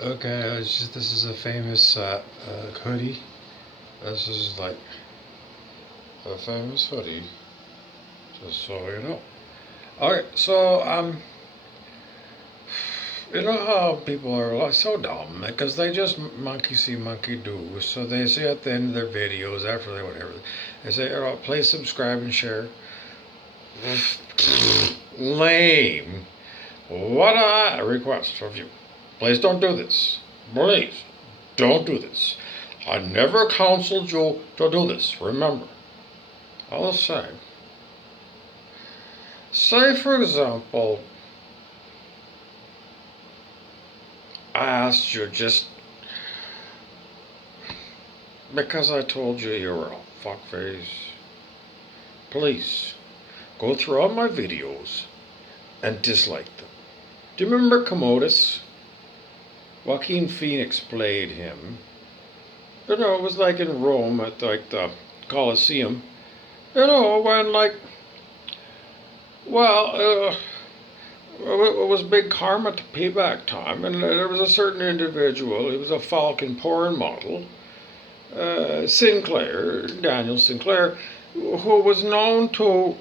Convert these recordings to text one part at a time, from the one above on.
Okay, this is a famous hoodie. This is like a famous hoodie, just so you know. Okay, so you know how people are like so dumb because they just monkey see, monkey do. So they say at the end of their videos, after they whatever, they say, "Oh, please subscribe and share." Lame. What I request of you. Please don't do this. Please don't do this. I never counseled you to do this. Remember. I'll say for example, I asked you just because I told you you were a fuckface. Please go through all my videos and dislike them. Do you remember Commodus? Joaquin Phoenix played him. You know, it was like in Rome at like the Colosseum. You know, when like, well, it was big karma to payback time, and there was a certain individual. He was a Falcon porn model, Sinclair, Daniel Sinclair, who was known to.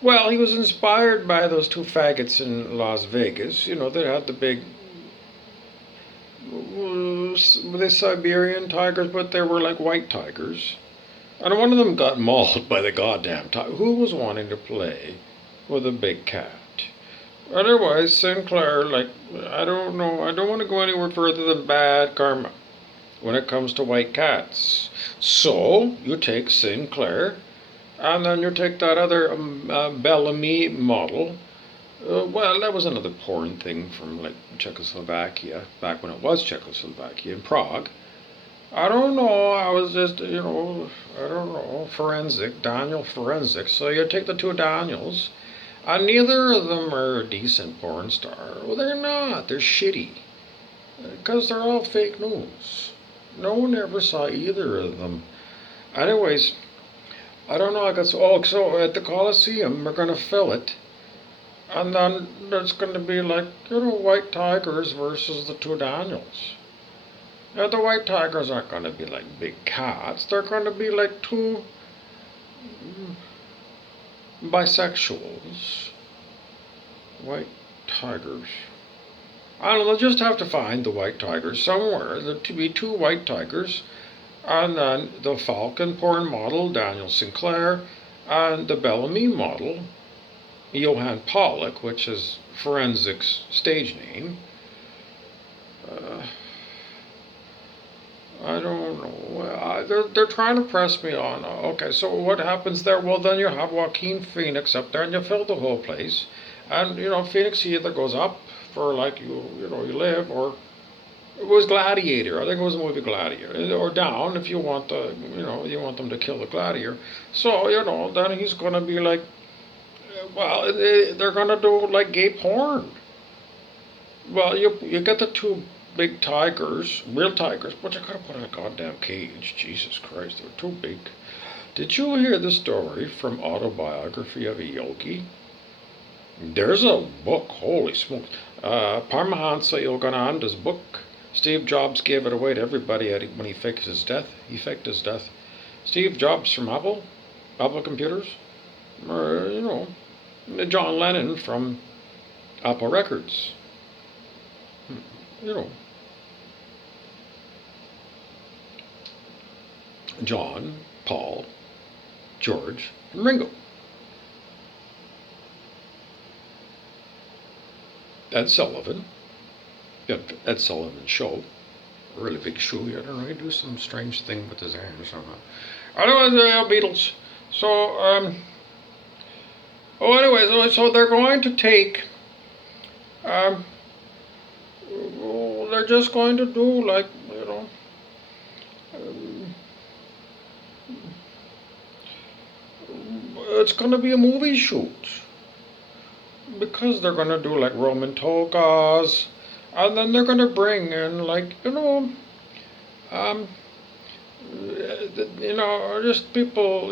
Well, he was inspired by those two faggots in Las Vegas. You know, they had the big. Were they Siberian tigers? But they were like white tigers. And one of them got mauled by the goddamn tiger. Who was wanting to play with a big cat? Otherwise, Sinclair, like, I don't know, I don't want to go anywhere further than bad karma when it comes to white cats. So, you take Sinclair, and then you take that other Bellamy model. Well, that was another porn thing from, like, Czechoslovakia, back when it was Czechoslovakia, in Prague. I don't know, I was just, I don't know, Daniel Forensic. So you take the two Daniels, and neither of them are a decent porn star. Well, they're not. They're shitty. Because they're all fake news. No one ever saw either of them. Anyways, I don't know. I got so at the Coliseum, we're going to fill it. And then there's going to be like, white tigers versus the two Daniels. Now, the white tigers aren't going to be like big cats. They're going to be like two bisexuals. White tigers. I don't know, they'll just have to find the white tigers somewhere. There'll be two white tigers, and then the Falcon porn model, Daniel Sinclair, and the Bellamy model, Johann Pollock, which is forensics stage name. Uh, I don't know. They're trying to press me on. Okay, so what happens there? Well, then you have Joaquin Phoenix up there, and you fill the whole place. And Phoenix either goes up for like you live, or it was Gladiator. I think it was the movie Gladiator, or down if you want you want them to kill the gladiator. So then he's gonna be like, well, they're gonna do like gay porn. Well, you get the two big tigers, real tigers, but you gotta put in a goddamn cage. Jesus Christ, they're too big. Did you hear the story from Autobiography of a Yogi? There's a book, holy smokes. Paramahansa Yogananda's book. Steve Jobs gave it away to everybody when he faked his death. He faked his death. Steve Jobs from Apple Computers, or John Lennon from Apple Records. You know, John, Paul, George, and Ringo. Ed Sullivan, Ed Sullivan Show, a really big show. I don't know, he do some strange thing with his hands somehow. Anyway, the Beatles. So, anyways, so they're going to take, um, they're just going to do like, um, it's going to be a movie shoot. Because they're going to do like Roman togas, and then they're going to bring in like, um, just people,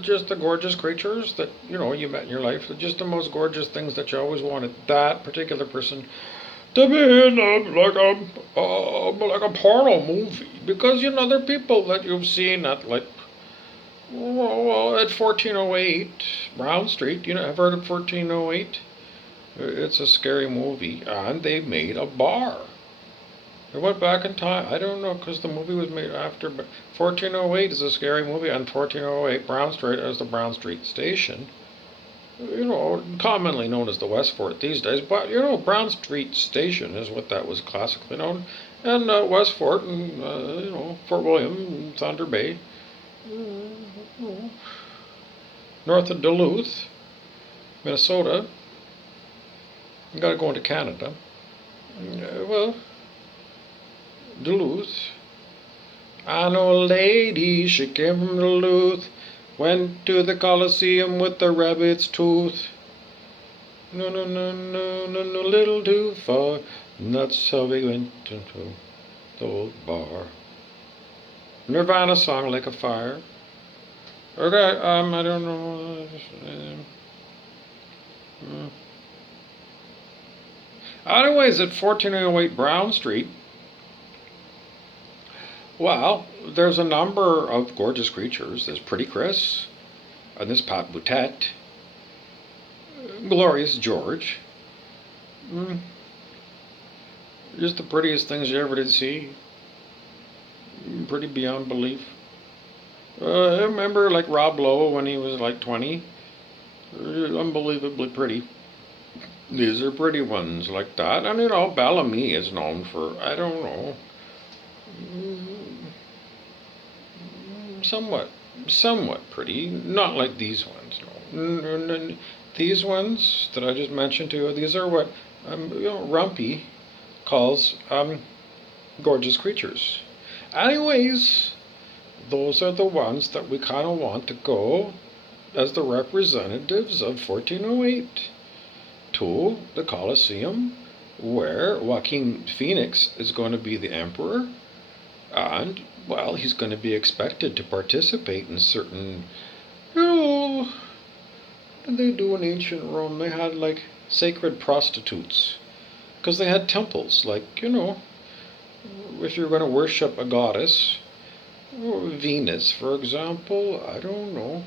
just the gorgeous creatures that, you met in your life, just the most gorgeous things that you always wanted that particular person to be in like a porno movie, because there are people that you've seen at like at 1408 Brown Street. Have heard of 1408? It's a scary movie, and they made a bar. They went back in time. I don't know, because the movie was made after, but 1408 is a scary movie, and 1408 Brown Street is the Brown Street Station. Commonly known as the West Fort these days, but Brown Street Station is what that was classically known, and West Fort, and Fort William, Thunder Bay, north of Duluth, Minnesota. You got to go into Canada. Well, Duluth. I know a lady, she came from Duluth, went to the Coliseum with the rabbit's tooth. No, no, no, no, no, no, little too far. And that's how we went into the old bar. Nirvana song, Like a Fire. Okay, I don't know. Anyways, at 1408 Brown Street, well, there's a number of gorgeous creatures. There's Pretty Chris, and there's Pat Boutet, Glorious George. Just the prettiest things you ever did see. Pretty beyond belief. I remember like Rob Lowe when he was like 20. Unbelievably pretty. These are pretty ones like that. And Bellamy is known for, I don't know, somewhat pretty. Not like these ones, no. These ones that I just mentioned to you, these are what Rumpy calls gorgeous creatures. Anyways, those are the ones that we kind of want to go as the representatives of 1408 to the Coliseum, where Joaquin Phoenix is going to be the emperor, and well, he's going to be expected to participate in certain, what did they do in ancient Rome? They had like sacred prostitutes, because they had temples, like, if you're going to worship a goddess, Venus, for example, I don't know,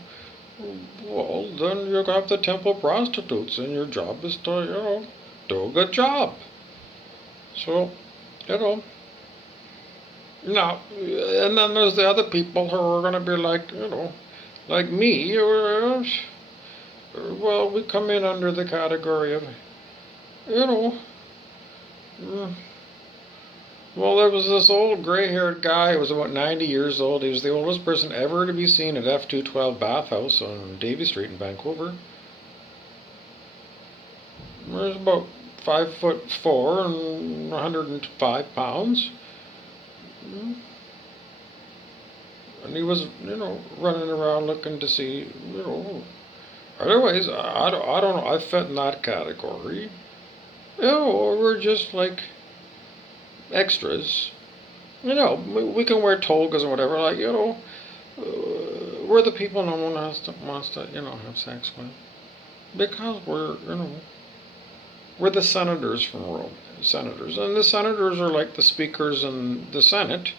well, then you have the temple prostitutes, and your job is to, do a good job. So, now, and then there's the other people who are going to be like, like me, well, we come in under the category of, well, there was this old gray-haired guy who was about 90 years old. He was the oldest person ever to be seen at F212 Bathhouse on Davie Street in Vancouver. He was about 5'4" and 105 pounds. And he was, running around looking to see, Anyways, I don't know. I fit in that category. We're just like extras. We can wear togas and whatever. Like, we're the people no one wants to, have sex with. Because we're the senators from Rome. Senators. And the senators are like the speakers in the Senate.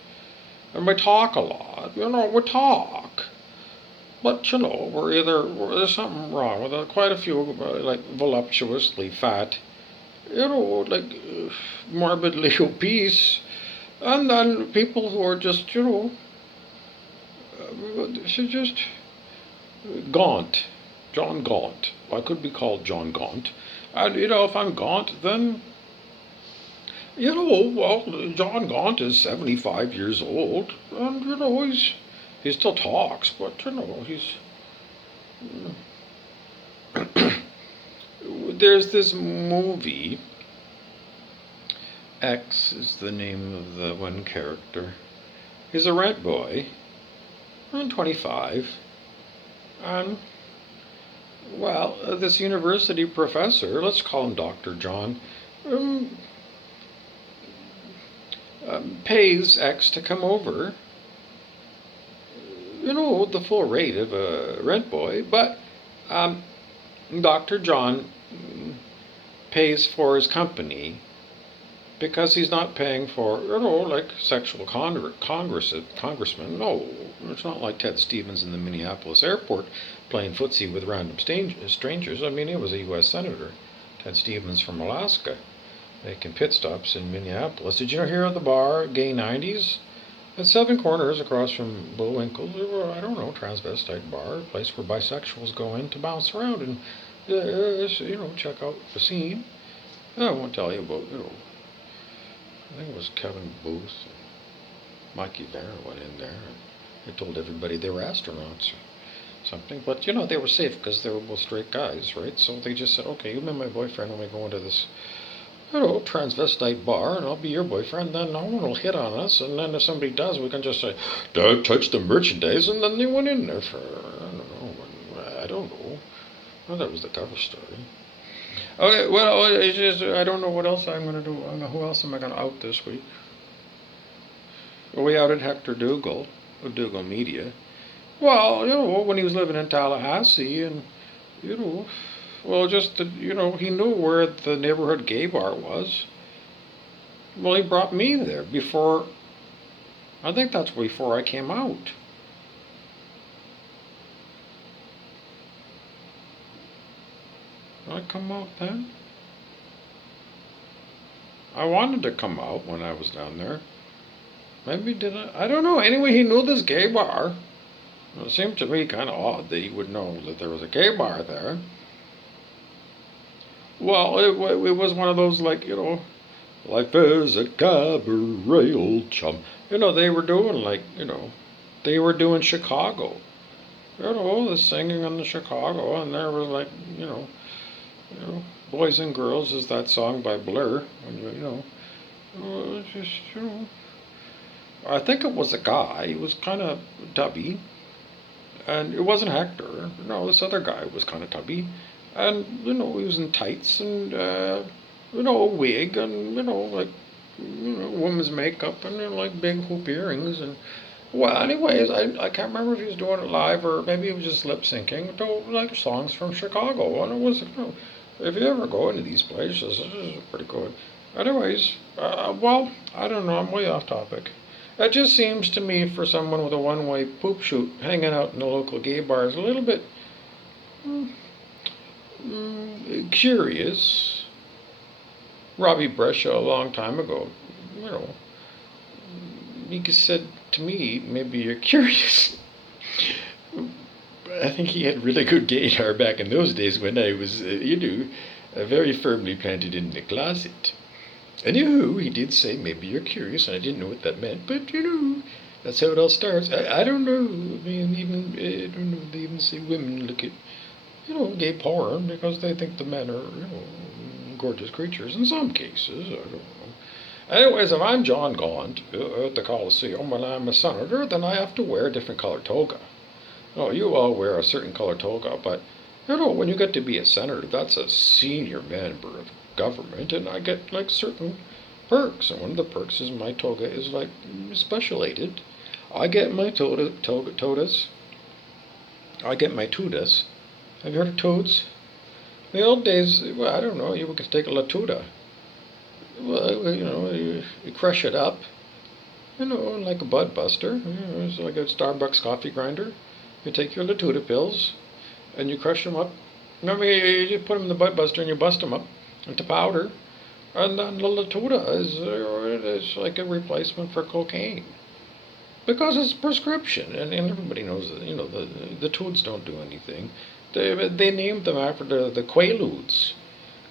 And we talk a lot. We talk. But, there's something wrong with it. Quite a few, like, voluptuously fat, like, morbidly obese. And then people who are just, just gaunt. John Gaunt. I could be called John Gaunt. And, if I'm gaunt, then, well, John Gaunt is 75 years old. And, he still talks, but, he's... There's this movie. X is the name of the one character. He's a rent boy. I'm 25. And, well, this university professor, let's call him Dr. John, pays X to come over. The full rate of a rent boy, but Dr. John pays for his company because he's not paying for, like sexual congressmen. No, it's not like Ted Stevens in the Minneapolis airport playing footsie with random strangers. I mean, he was a U.S. Senator, Ted Stevens from Alaska, making pit stops in Minneapolis. Did you hear of the bar, Gay 90s? At Seven Corners, across from Bullwinkle, I don't know, transvestite bar, a place where bisexuals go in to bounce around and, check out the scene. I won't tell you about, I think it was Kevin Booth and Mikey Vera went in there and they told everybody they were astronauts or something. But, they were safe because they were both straight guys, right? So they just said, okay, you'll be my boyfriend when we go into this transvestite bar, and I'll be your boyfriend, then no one will hit on us, and then if somebody does, we can just say, don't touch the merchandise, and then they went in there for, I don't know. Well, that was the cover story. Okay, well, it's just, I don't know what else I'm going to do. Who else am I going to out this week? Well, we outed Hector Dougal of Dougal Media. Well, when he was living in Tallahassee, and, well, just that, he knew where the neighborhood gay bar was. Well, he brought me there before, I think that's before I came out. Did I come out then? I wanted to come out when I was down there. Maybe did I? I don't know. Anyway, he knew this gay bar. It seemed to me kind of odd that he would know that there was a gay bar there. Well, it was one of those, like, life is a cabaret, old chum. They were doing, like, they were doing Chicago. The singing in the Chicago, and there was, like, Boys and Girls is that song by Blur. And, just, I think it was a guy. He was kind of tubby. And it wasn't Hector. No, this other guy was kind of tubby. And, he was in tights and, a wig and, woman's makeup and, like, big hoop earrings. And, well, anyways, I can't remember if he was doing it live or maybe he was just lip syncing to, like, songs from Chicago. And it was, if you ever go into these places, it is pretty good. Anyways, well, I don't know, I'm way off topic. It just seems to me for someone with a one-way poop shoot hanging out in the local gay bars a little bit curious. Robbie Brescia a long time ago, he said to me, maybe you're curious. I think he had really good gaydar back in those days when I was, very firmly planted in the closet. Anywho, he did say, maybe you're curious, and I didn't know what that meant, but, that's how it all starts. I don't know. I mean, I don't know, they even say women look at, gay porn because they think the men are, gorgeous creatures in some cases. I don't know. Anyways, if I'm John Gaunt at the Coliseum when I'm a senator, then I have to wear a different color toga. You all wear a certain color toga, but, when you get to be a senator, that's a senior member of government, and I get, like, certain perks, and one of the perks is my toga is, like, specialated. I get my todas. I get my tudas. Have you heard of toads? In the old days, well, I don't know, you could take a latuda. Well, you crush it up, like a bud buster. It's like a Starbucks coffee grinder. You take your latuda pills, and you crush them up. Remember, you put them in the bud buster and you bust them up into powder. And then the latuda is like a replacement for cocaine. Because it's prescription, and everybody knows that, the toads don't do anything. They named them after the quaaludes.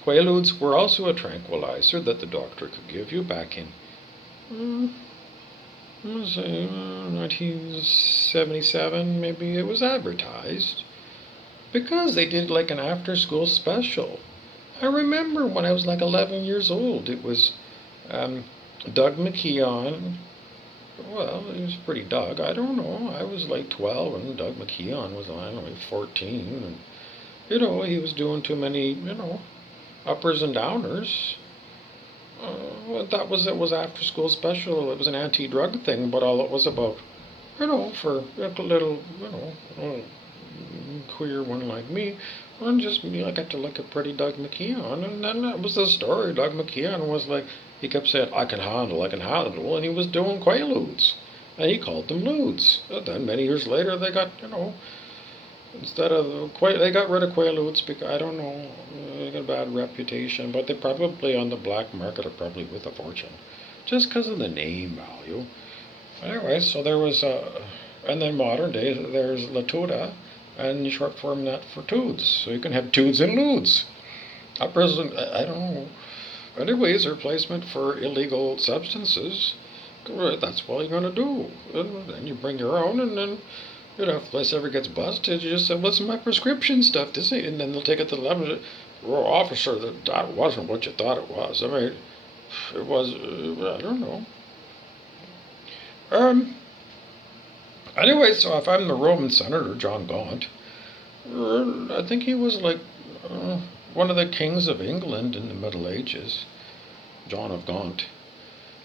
Quaaludes were also a tranquilizer that the doctor could give you back in, 1977, maybe. It was advertised because they did like an after-school special. I remember when I was like 11 years old, it was Doug McKeon. Well, he was pretty Doug. I don't know. I was like 12 and Doug McKeon was, I don't know, 14. And, he was doing too many, uppers and downers. It was after school special. It was an anti-drug thing, but all it was about, for a little, queer one like me, and just me, I got to look at pretty Doug McKeon, and then that was the story. Doug McKeon was like, he kept saying, I can handle, and he was doing quaaludes, and he called them ludes. And then many years later, they got, instead of they got rid of quaaludes because I don't know, they got a bad reputation, but they probably on the black market are probably worth a fortune, just because of the name value. Anyway, so there was and then modern day there's Latuda, and you short form that for Toods, so you can have Toods and Ludes. At present, I don't know. Anyways, a replacement for illegal substances. That's what you're gonna do. And then you bring your own, and then if the place ever gets busted, you just say, "What's my prescription stuff to see?" And then they'll take it to the lab. Well, officer, that wasn't what you thought it was. I mean, it was. I don't know. Um. Anyway, so if I'm the Roman senator, John Gaunt, I think he was like one of the kings of England in the Middle Ages, John of Gaunt.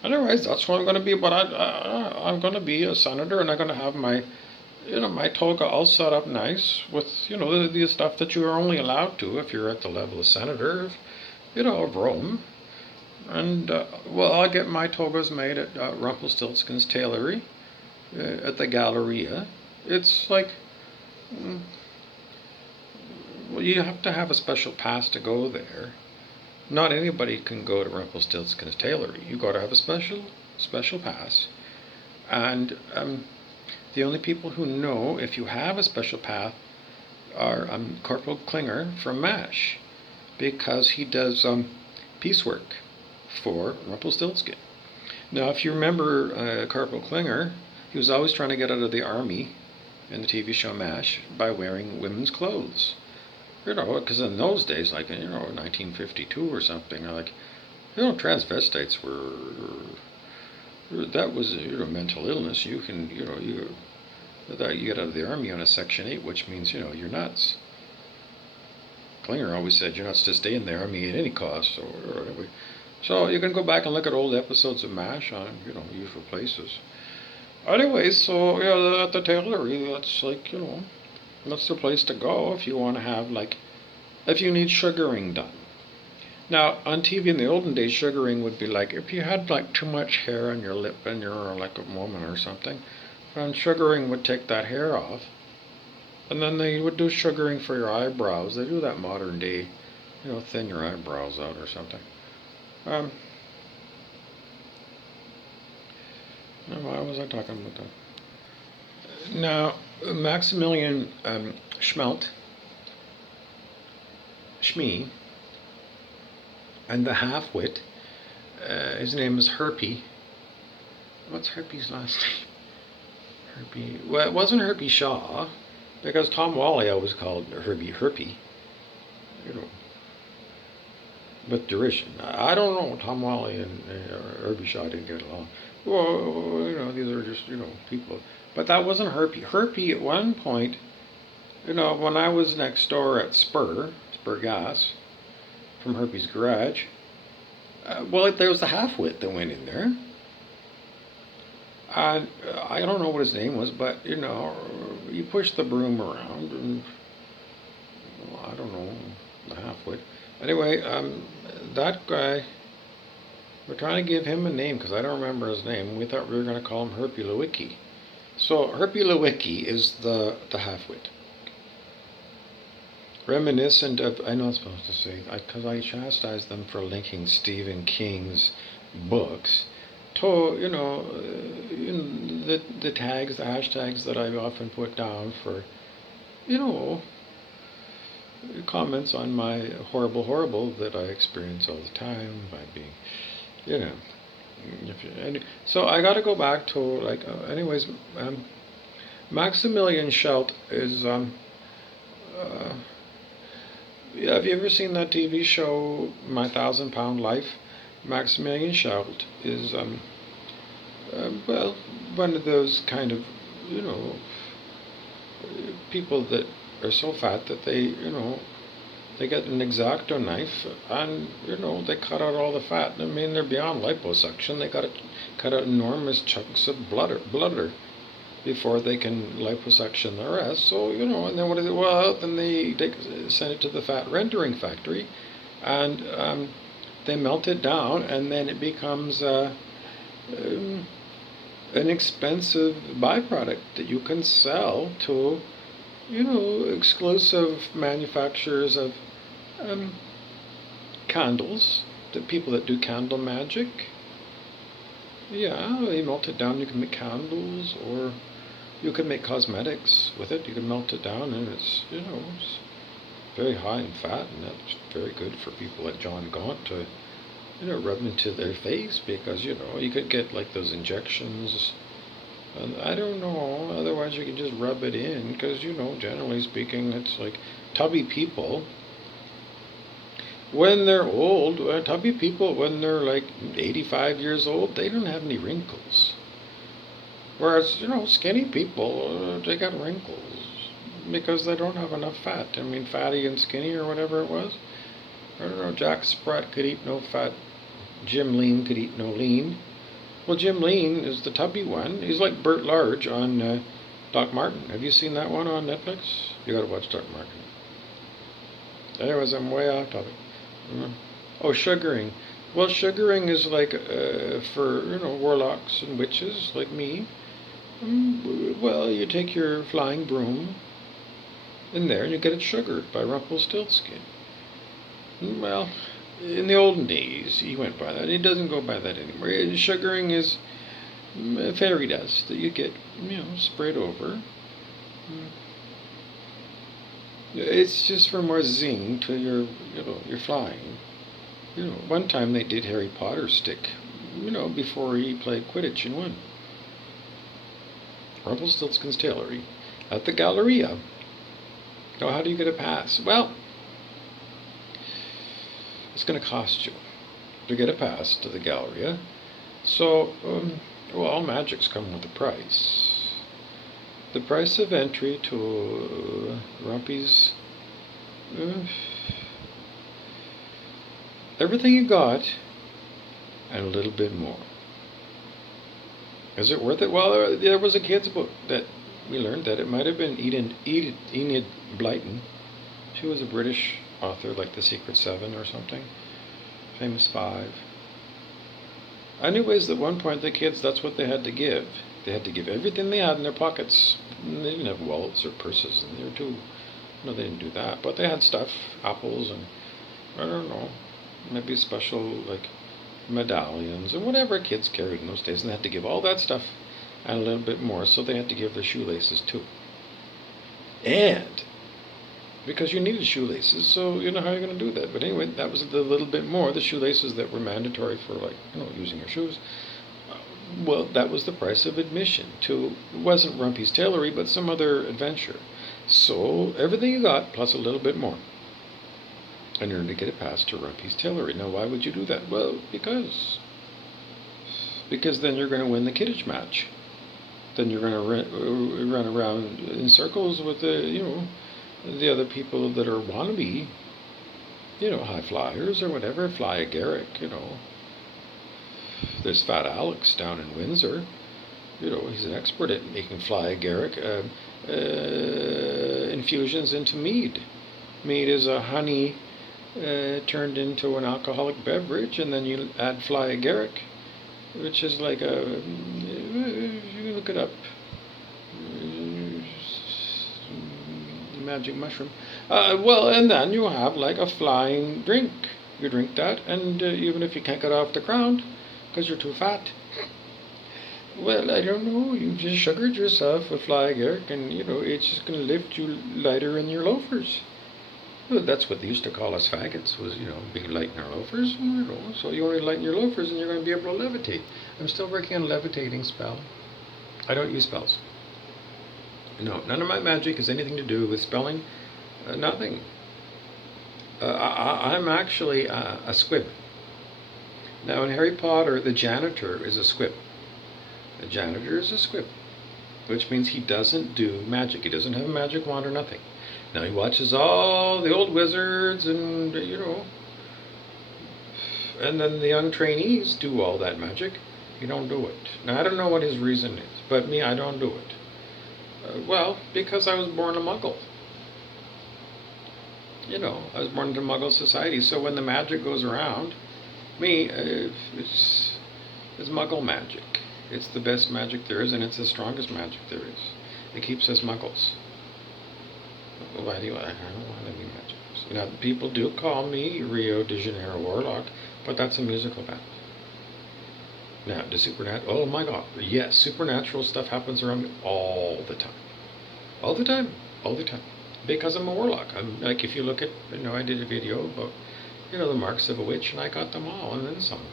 Anyways, that's what I'm going to be. But I'm going to be a senator, and I'm going to have my toga all set up nice with, the stuff that you are only allowed to if you're at the level of senator, of Rome. And, I'll get my togas made at Rumpelstiltskin's Tailory at the Galleria. It's like, you have to have a special pass to go there. Not anybody can go to Rumpelstiltskin's Tailory. You got to have a special pass. And the only people who know if you have a special path are Corporal Klinger from MASH, because he does piecework for Rumpelstiltskin. Now, if you remember Corporal Klinger, he was always trying to get out of the army in the TV show MASH by wearing women's clothes. Because in those days, like, 1952 or something, like, transvestites were, that was, mental illness. You can, you get out of the army on a Section 8, which means, you're nuts. Klinger always said you're not to stay in the army at any cost. So you can go back and look at old episodes of MASH on, usual places. Anyways, so, at the tailory, that's like, that's the place to go if you want to have, like, if you need sugaring done. Now, on TV in the olden days, sugaring would be like, if you had, like, too much hair on your lip and you're like a woman or something, and sugaring would take that hair off. And then they would do sugaring for your eyebrows. They do that modern day, thin your eyebrows out or something. Why was I talking about that? Now, Maximilian Schmee, and the half-wit, his name is Herpy. What's Herpy's last name? Herpy. Well, it wasn't Herpy Shaw, because Tom Wally always called Herpy, with derision. I don't know, Tom Wally and Herbie Shaw didn't get along. Well, these are just, people. But that wasn't Herpy. Herpy, at one point, when I was next door at Spur Gas, from Herpy's garage, there was a half-wit that went in there. And I don't know what his name was, but, you push the broom around, and, I don't know, the half-wit. Anyway, that guy, we're trying to give him a name, because I don't remember his name. We thought we were going to call him Herpy Lewicki. So, Herpy Lewicki is the half-wit. Reminiscent of, I know I'm supposed to say, because I chastised them for linking Stephen King's books to, the tags, the hashtags that I often put down for, comments on my horrible that I experience all the time by being, so I got to go back to, like, anyways, Maximilian Schelt is, have you ever seen that TV show, My 1,000-Pound Life? Maximilian Schelt is, one of those kind of, people that are so fat that they, they get an X-Acto knife and, they cut out all the fat. I mean, they're beyond liposuction. They got to cut out enormous chunks of blubber. before they can liposuction the rest. So, and then what is it? Well, then they send it to the fat rendering factory, and they melt it down, and then it becomes um, an expensive byproduct that you can sell to, exclusive manufacturers of um, candles, the people that do candle magic. Yeah, they melt it down. You can make candles, or you can make cosmetics with it. You can melt it down, and it's very high in fat, and that's very good for people like John Gaunt to, rub into their face, because, you could get like those injections. And I don't know, otherwise you can just rub it in, because, generally speaking, it's like tubby people. When they're old, tubby people, when they're like 85 years old, they don't have any wrinkles. Whereas, skinny people, they got wrinkles because they don't have enough fat. I mean, fatty and skinny, or whatever it was. I don't know, Jack Sprat could eat no fat. Jim Lean could eat no lean. Well, Jim Lean is the tubby one. He's like Bert Large on Doc Martin. Have you seen that one on Netflix? You gotta watch Doc Martin. Anyways, I'm way off topic. Oh, sugaring. Well, sugaring is like for warlocks and witches like me. Well, you take your flying broom in there and you get it sugared by Rumpelstiltskin. Well, in the olden days, he went by that. He doesn't go by that anymore. Sugaring is fairy dust that you get, sprayed over. It's just for more zing to your flying. One time they did Harry Potter's stick, before he played Quidditch and won. Rumpelstiltskin's Tailory at the Galleria. Now, how do you get a pass? Well, it's going to cost you to get a pass to the Galleria. So, all magics come with a price. The price of entry to Rumpy's, everything you got, and a little bit more. Is it worth it? Well, there was a kid's book that we learned that it might have been Enid Blyton. She was a British author, like The Secret Seven or something. Famous Five. Anyways, at one point the kids, that's what they had to give. They had to give everything they had in their pockets. They didn't have wallets or purses, and they were too, they didn't do that. But they had stuff, apples, and I don't know, maybe special like medallions and whatever kids carried in those days. And they had to give all that stuff and a little bit more. So they had to give their shoelaces too. And because you needed shoelaces, so how are you going to do that? But anyway, that was the little bit more, the shoelaces that were mandatory for using your shoes. Well, that was the price of admission to, it wasn't Rumpy's Tailory, but some other adventure. So everything you got, plus a little bit more, in order to get a pass to Rumpy's Tailory. Now, why would you do that? Well, because then you're going to win the Quidditch match. Then you're going to run around in circles with the other people that are wannabe, high flyers or whatever. Fly a Garrick, There's Fat Alex down in Windsor. He's an expert at making Fly a Garrick infusions into mead. Mead is a honey turned into an alcoholic beverage, and then you add Fly a Garrick, which is like you can look it up. Magic mushroom. And then you have like a flying drink. You drink that, and even if you can't get off the ground because you're too fat, well, I don't know, you've just sugared yourself with Fly Garrick, and it's just going to lift you lighter in your loafers. Well, that's what they used to call us faggots, was being light in our loafers. So you only lighten your loafers, and you're going to be able to levitate. I'm still working on a levitating spell. I don't use spells. No, none of my magic has anything to do with spelling. Nothing. I'm actually a squib. Now, in Harry Potter, the janitor is a squib. The janitor is a squib, which means he doesn't do magic. He doesn't have a magic wand or nothing. Now, he watches all the old wizards and, and then the young trainees do all that magic. You don't do it. Now, I don't know what his reason is, but me, I don't do it. Well, because I was born a muggle. I was born into Muggle society, so when the magic goes around, me, it's Muggle magic. It's the best magic there is, and it's the strongest magic there is. It keeps us Muggles. Why do I don't want to be magic. People do call me Rio de Janeiro Warlock, but that's a musical band. Now, the supernatural, oh my god, yes, supernatural stuff happens around me all the time. All the time. All the time. Because I'm a warlock. I'm like, if you look at, I did a video about, the marks of a witch, and I got them all, and then some.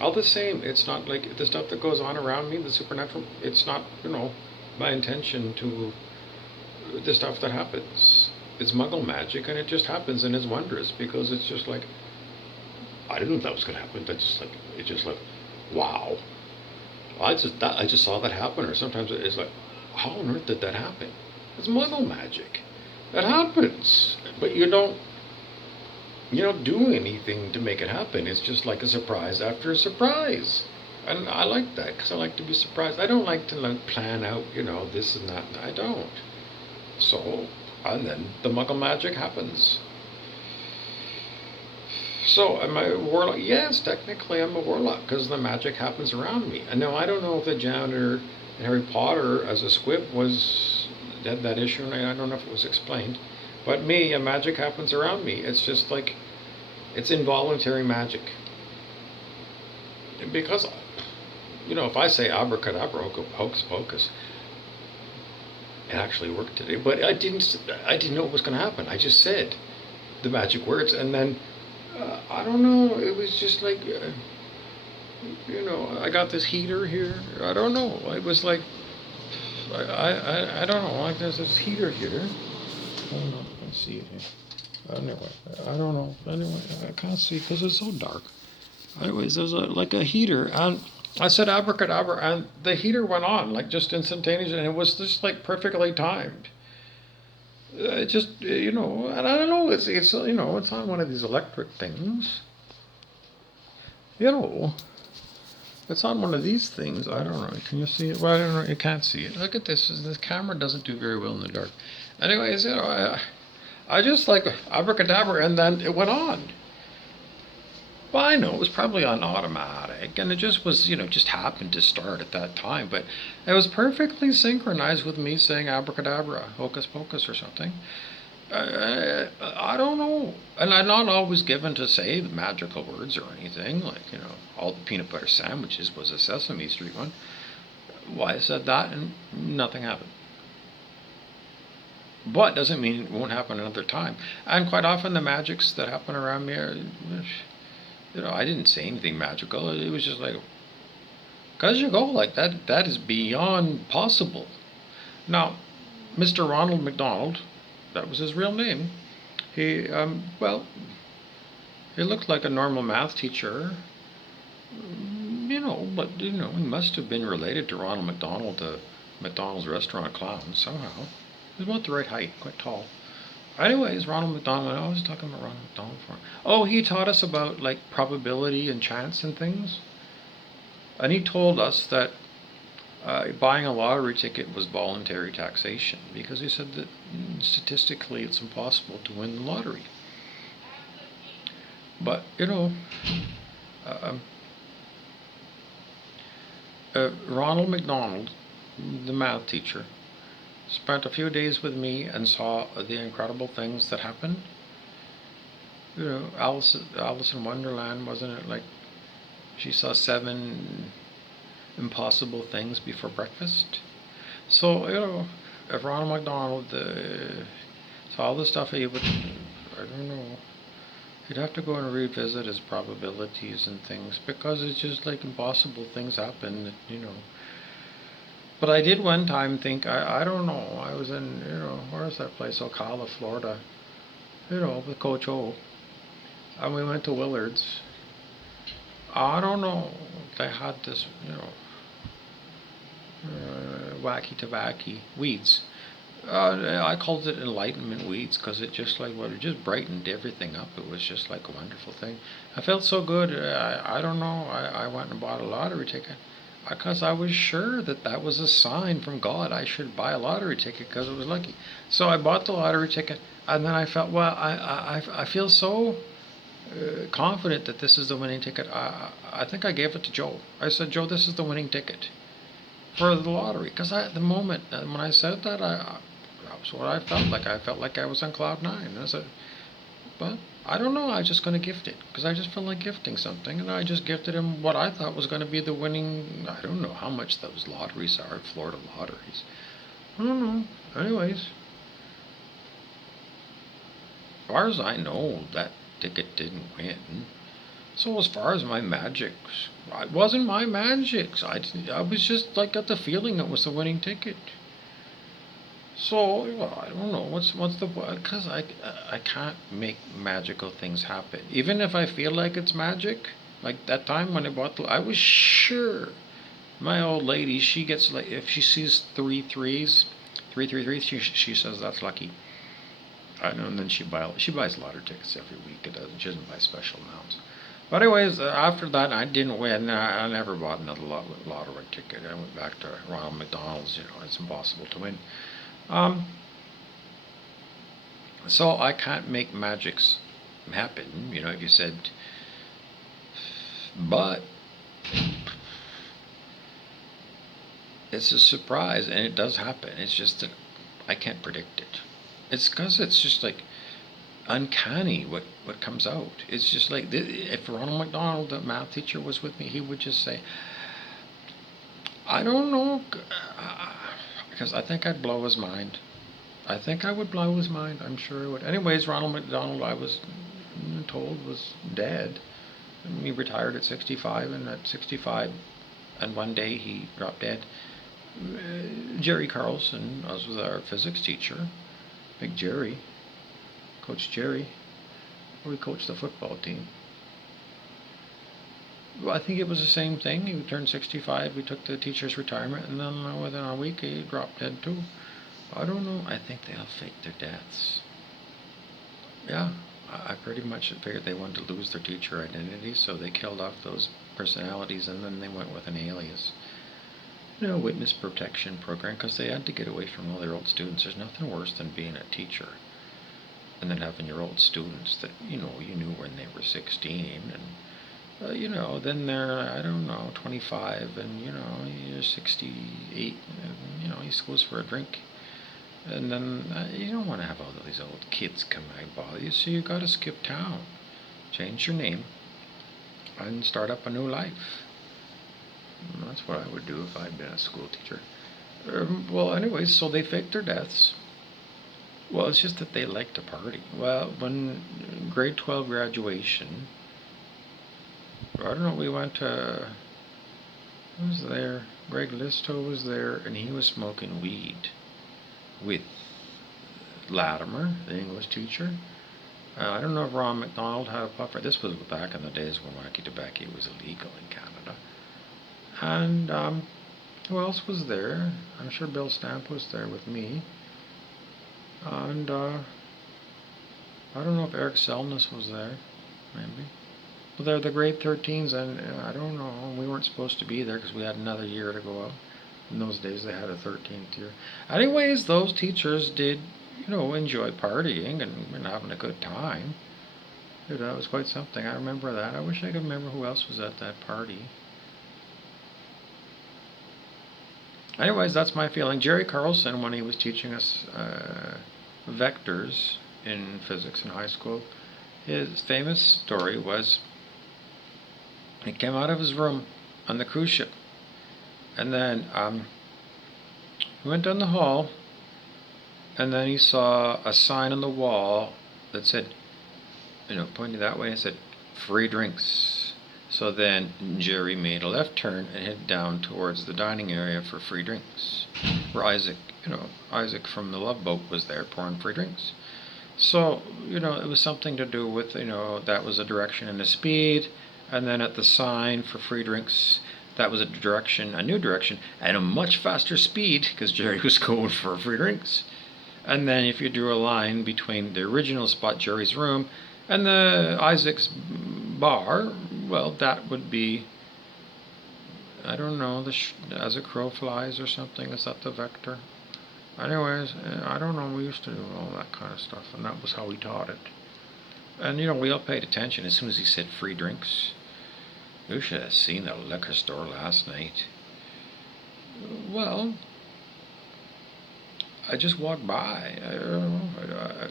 All the same, it's not like the stuff that goes on around me, the supernatural, it's not, my intention to, the stuff that happens. It's Muggle magic, and it just happens, and it's wondrous, because it's just like, I didn't know that was going to happen. It's just like, wow. I just saw that happen, or sometimes it's like, how on earth did that happen? It's Muggle magic. That happens, but you don't do anything to make it happen. It's just like a surprise after a surprise, and I like that because I like to be surprised. I don't like to plan out, this and that. I don't. So, and then the Muggle magic happens. So, am I a warlock? Yes, technically I'm a warlock because the magic happens around me. And now I don't know if the janitor in Harry Potter as a squib had that issue, and I don't know if it was explained. But me, a magic happens around me. It's just like, it's involuntary magic. Because, if I say abracadabra, hocus pocus, it actually worked today. But I didn't know it was going to happen. I just said the magic words, and then I don't know. It was just like, I got this heater here. I don't know. It was like, I don't know. Like there's this heater here. I don't know if I can see it here. Anyway, I don't know. Anyway, I can't see because it's so dark. Anyways, there's like a heater, and I said abracadabra, and the heater went on like just instantaneously, and it was just like perfectly timed. It just, and I don't know. It's on one of these electric things. It's on one of these things. I don't know. Can you see it? Well, I don't know. You can't see it. Look at this. This camera doesn't do very well in the dark. Anyways, I just like abracadabra, and then it went on. Well, I know it was probably on automatic, and it just was, just happened to start at that time. But it was perfectly synchronized with me saying abracadabra, hocus pocus, or something. I don't know. And I'm not always given to say the magical words or anything. Like, all the peanut butter sandwiches was a Sesame Street one. Why I said that, and nothing happened. But doesn't mean it won't happen another time. And quite often the magics that happen around me are, I didn't say anything magical. It was just like, because you go like that, that is beyond possible. Now, Mr. Ronald McDonald, that was his real name. He, he looked like a normal math teacher, but, he must have been related to Ronald McDonald, the McDonald's restaurant clown, somehow. He was about the right height, quite tall. Anyways, Ronald McDonald, I was talking about Ronald McDonald for. Oh, he taught us about, like, probability and chance and things. And he told us that buying a lottery ticket was voluntary taxation, because he said that statistically it's impossible to win the lottery. But, Ronald McDonald, the math teacher, spent a few days with me and saw the incredible things that happened. Alice in Wonderland, wasn't it? Like, she saw 7 impossible things before breakfast. So, if Ronald McDonald saw all the stuff he would, I don't know, he'd have to go and revisit his probabilities and things, because it's just like impossible things happen, But I did one time think, I don't know, I was in, where's that place, Ocala, Florida, with Coach O, and we went to Willard's. I don't know, they had this, wacky tobacco weeds. I called it enlightenment weeds, because it just it just brightened everything up. It was just like a wonderful thing. I felt so good. I don't know. I went and bought a lottery ticket. because I was sure that that was a sign from God. I should buy a lottery ticket because it was lucky. So I bought the lottery ticket, and then I felt, well, I feel so confident that this is the winning ticket. I think I gave it to Joe. I said, Joe, this is the winning ticket for the lottery. Because at the moment, when I said that, that was what I felt like. I felt like I was on cloud nine. I said, but I don't know. I'm just going to gift it because I just felt like gifting something, and I just gifted him what I thought was going to be the winning. I don't know how much those lotteries are, Florida lotteries. I don't know. Anyways, as far as I know, that ticket didn't win. So as far as my magics, it wasn't my magics. I was just like got the feeling it was the winning ticket. So well, I don't know what's the because I can't make magical things happen. Even if I feel like it's magic, like that time when I bought I was sure. My old lady, she gets like if she sees three threes, 333, she says that's lucky. I know, and then she buys lottery tickets every week. It doesn't She doesn't buy special amounts. But anyways, after that, I didn't win. I never bought another lottery ticket. I went back to Ronald McDonald's. It's impossible to win. Um, so I can't make magics happen. If you said, but it's a surprise, and it does happen. It's just that I can't predict it. It's because it's just like uncanny what comes out. It's just like if Ronald McDonald, the math teacher, was with me, he would just say, I don't know, because I think I'd blow his mind. I think I would blow his mind. I'm sure I would. Anyways, Ronald McDonald, I was told, was dead. He retired at 65, and at 65, and one day he dropped dead. Jerry Carlson was our physics teacher, Big Jerry, Coach Jerry. We coached the football team. Well, I think it was the same thing. He turned 65. We took the teacher's retirement, and then within a week he dropped dead too. I don't know. I think they all faked their deaths. Yeah, I pretty much figured they wanted to lose their teacher identity, so they killed off those personalities, and then they went with an alias. Witness protection program, because they had to get away from all their old students. There's nothing worse than being a teacher and then having your old students that you knew when they were 16, and then they're, I don't know, 25, and you're 68, and he goes for a drink, and then you don't want to have all these old kids come and bother you, so you got to skip town, change your name, and start up a new life. That's what I would do if I'd been a school teacher. Well, anyways, so they faked their deaths. Well, it's just that they like to party. Well, when grade 12 graduation, I don't know, we went to, who was there? Greg Listo was there, and he was smoking weed with Latimer, the English teacher. I don't know if Ron McDonald had a puffer. This was back in the days when wacky tobacco was illegal in Canada. And who else was there? I'm sure Bill Stamp was there with me. And I don't know if Eric Selness was there, maybe. Well, they're the grade 13s, and I don't know. We weren't supposed to be there because we had another year to go out. In those days, they had a 13th year. Anyways, those teachers did, enjoy partying and having a good time. That was quite something. I remember that. I wish I could remember who else was at that party. Anyways, that's my feeling. Jerry Carlson, when he was teaching us vectors in physics in high school, his famous story was he came out of his room on the cruise ship, and then he went down the hall, and then he saw a sign on the wall that said, pointing that way, and said, free drinks. So then Jerry made a left turn and headed down towards the dining area for free drinks, where Isaac from the Love Boat was there pouring free drinks. So, it was something to do with, that was a direction and a speed, and then at the sign for free drinks, that was a new direction, and a much faster speed, because Jerry was going for free drinks. And then if you drew a line between the original spot, Jerry's room, and the Isaac's bar, well, that would be I don't know, as a crow flies or something. Is that the vector? Anyways, I don't know. We used to do all that kind of stuff, and that was how we taught it. And we all paid attention as soon as he said free drinks. You should have seen the liquor store last night. Well, I just walked by. I don't know.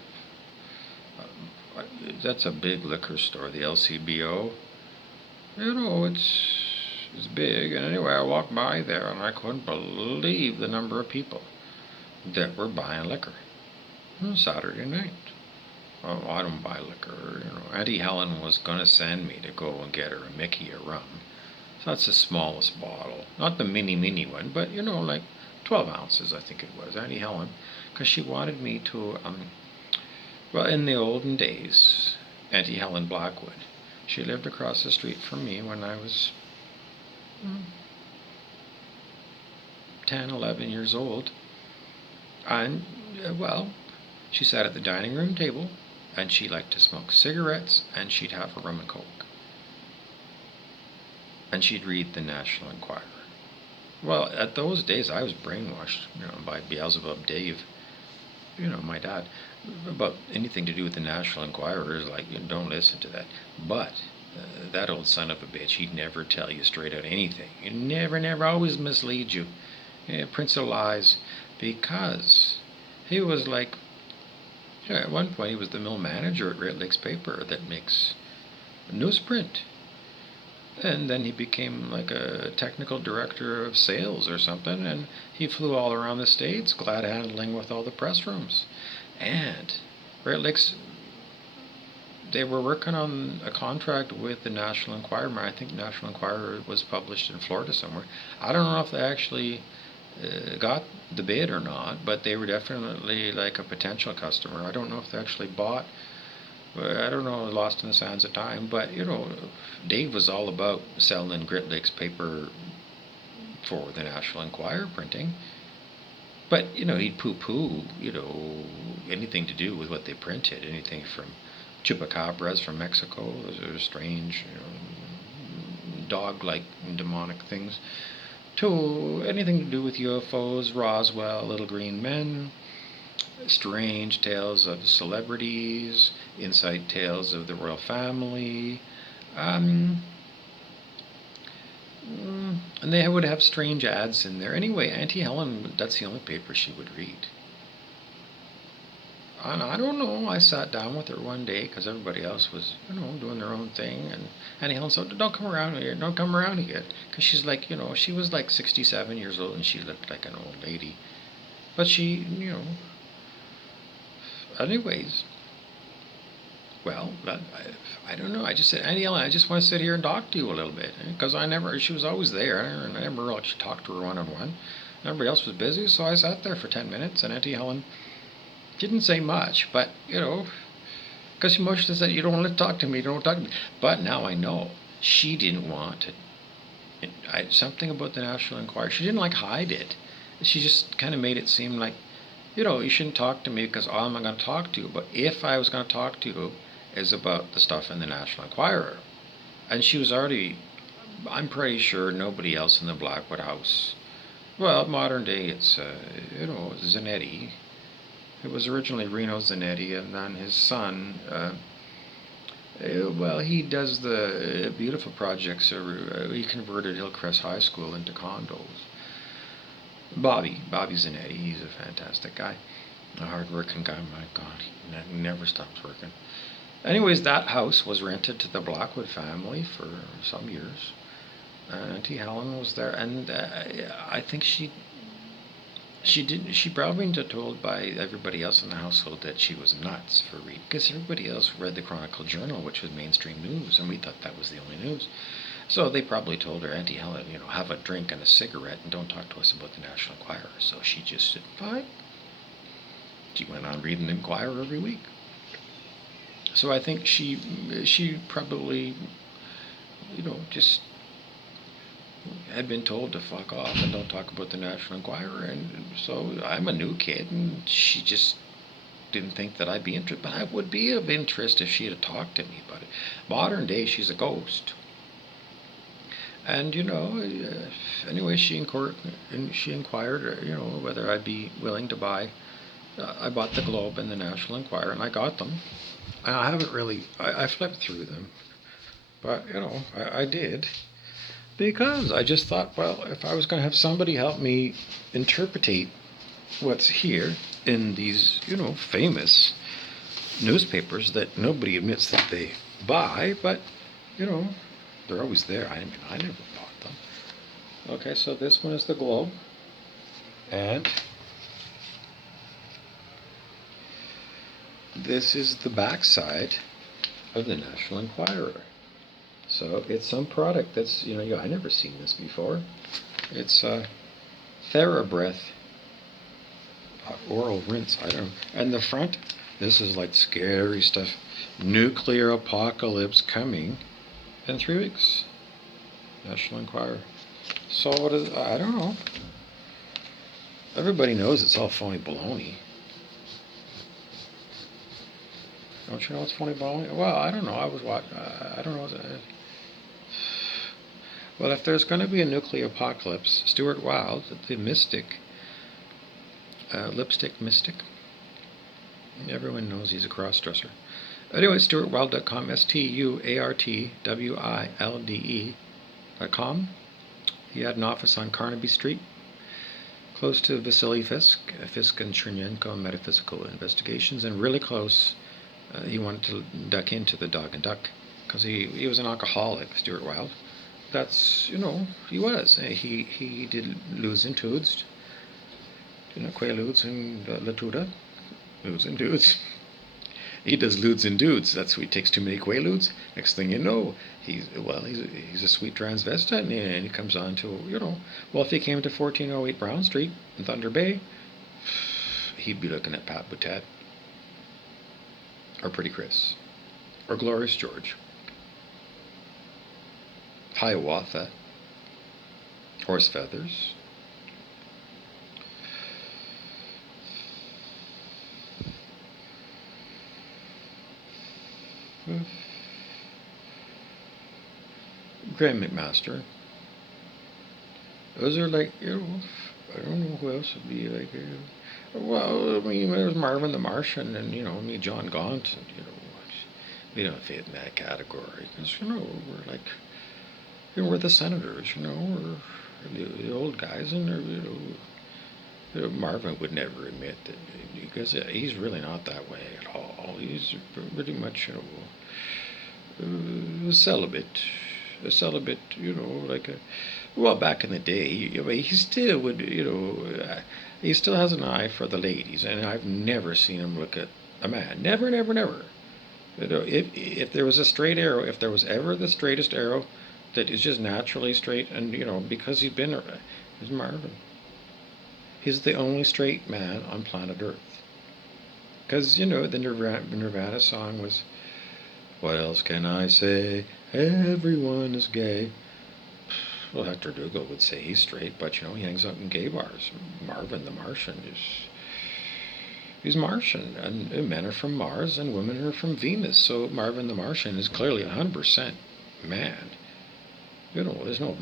That's a big liquor store, the LCBO. It's big. And anyway, I walked by there, and I couldn't believe the number of people that were buying liquor on Saturday night. Oh, I don't buy liquor. Aunty Helen was going to send me to go and get her a Mickey of rum. So that's the smallest bottle. Not the mini one, but, like 12 ounces, I think it was. Aunty Helen, because she wanted me to, well, in the olden days, Aunty Helen Blackwood, she lived across the street from me when I was 10, 11 years old. And, well, she sat at the dining room table, and she liked to smoke cigarettes, and she'd have a rum and coke. And she'd read the National Enquirer. Well, at those days, I was brainwashed, by Beelzebub Dave, my dad, about anything to do with the National Enquirer. Is like, don't listen to that. But that old son of a bitch, he'd never tell you straight out anything. He never, always mislead you. Prince of Lies, because he was like, at one point he was the mill manager at Great Lakes Paper that makes newsprint. And then he became like a technical director of sales or something, and he flew all around the States, glad handling with all the press rooms. And Great Lakes, they were working on a contract with the National Enquirer. I think National Enquirer was published in Florida somewhere. I don't know if they actually got the bid or not, but they were definitely like a potential customer. I don't know if they actually bought. I don't know, lost in the sands of time. But Dave was all about selling Great Lakes Paper for the National Enquirer printing. But he'd poo-poo anything to do with what they printed. Anything from chupacabras from Mexico, those are strange, dog-like and demonic things, to anything to do with UFOs, Roswell, Little Green Men, strange tales of celebrities, inside tales of the royal family, and they would have strange ads in there. Anyway, Aunty Helen, that's the only paper she would read. And I don't know, I sat down with her one day because everybody else was, doing their own thing. And Aunty Helen said, don't come around here. Because she's like, she was like 67 years old and she looked like an old lady. But she, anyways, well, I don't know. I just said, Aunty Helen, I just want to sit here and talk to you a little bit. Because she was always there. And I never actually talked to her one-on-one. Everybody else was busy, so I sat there for 10 minutes. And Aunty Helen didn't say much, but, because she said, you don't want to talk to me, you don't want to talk to me. But now I know she didn't want to. Something about the National Enquirer, she didn't like hide it. She just kind of made it seem like, you shouldn't talk to me because all I'm going to talk to you. But if I was going to talk to you, is about the stuff in the National Enquirer. And she was already, I'm pretty sure nobody else in the Blackwood house. Well, modern day, it's, Zanetti. It was originally Reno Zanetti, and then his son, he does the beautiful projects. He converted Hillcrest High School into condos. Bobby Zanetti, he's a fantastic guy. A hard-working guy, my God, he never stops working. Anyways, that house was rented to the Blackwood family for some years. Aunty Helen was there, and I think she probably got told by everybody else in the household that she was nuts for reading, because everybody else read the Chronicle Journal, which was mainstream news, and we thought that was the only news. So they probably told her, Aunty Helen, have a drink and a cigarette and don't talk to us about the National Enquirer. So she just said, fine. She went on reading the Enquirer every week. So I think she probably, just had been told to fuck off and don't talk about the National Enquirer. And so I'm a new kid, and she just didn't think that I'd be interested. But I would be of interest if she had talked to me about it. Modern day, she's a ghost. And anyway, she inquired, whether I'd be willing to buy. I bought the Globe and the National Enquirer, and I got them. And I haven't really. I flipped through them, but I did because I just thought, well, if I was going to have somebody help me interpretate what's here in these, famous newspapers that nobody admits that they buy, but you know, they're always there. I mean, I never bought them. Okay, so this one is the Globe, and this is the backside of the National Enquirer. So it's some product that's, I never seen this before. It's TheraBreath oral rinse. I don't know. And the front, this is like scary stuff. Nuclear apocalypse coming in 3 weeks. National Enquirer. So what is? I don't know. Everybody knows it's all phony baloney. Don't you know it's phony baloney? Well, I don't know. I was watching. I don't know. Well, if there's going to be a nuclear apocalypse, Stuart Wilde, the mystic, lipstick mystic, everyone knows he's a cross-dresser. Anyway, StuartWilde.com, StuartWilde.com. He had an office on Carnaby Street, close to Vasily Fisk and Chernenko Metaphysical Investigations, and really close. He wanted to duck into the Dog and Duck because he was an alcoholic, Stuart Wilde. That's, he was. He did Ludes and Tudes, Quaaludes and Latuda, Ludes and Dudes. He does Ludes and Dudes. That's who he takes too many Quaaludes. Next thing you know, he's a sweet transvestite, and he comes on to, well, if he came to 1408 Brown Street in Thunder Bay, he'd be looking at Pat Boutet, or Pretty Chris, or Glorious George, Hiawatha, Horse Feathers, Graham McMaster. Those are like, I don't know who else would be like, well, I mean, there's Marvin the Martian and, me, John Gaunt, and, we don't fit in that category because, we're like, we're the senators, we're the old guys, and Marvin would never admit that, because he's really not that way at all. He's pretty much, celibate, like well, back in the day, he still would, he still has an eye for the ladies, and I've never seen him look at a man. Never, never, never. If there was a straight arrow, if there was ever the straightest arrow that is just naturally straight, and, because he's been, he's Marvin. He's the only straight man on planet Earth. Because, the Nirvana song was, what else can I say? Everyone is gay. Well, Hector Dougal would say he's straight, but, he hangs out in gay bars. Marvin the Martian he's Martian, and men are from Mars and women are from Venus. So Marvin the Martian is clearly 100% man. There's no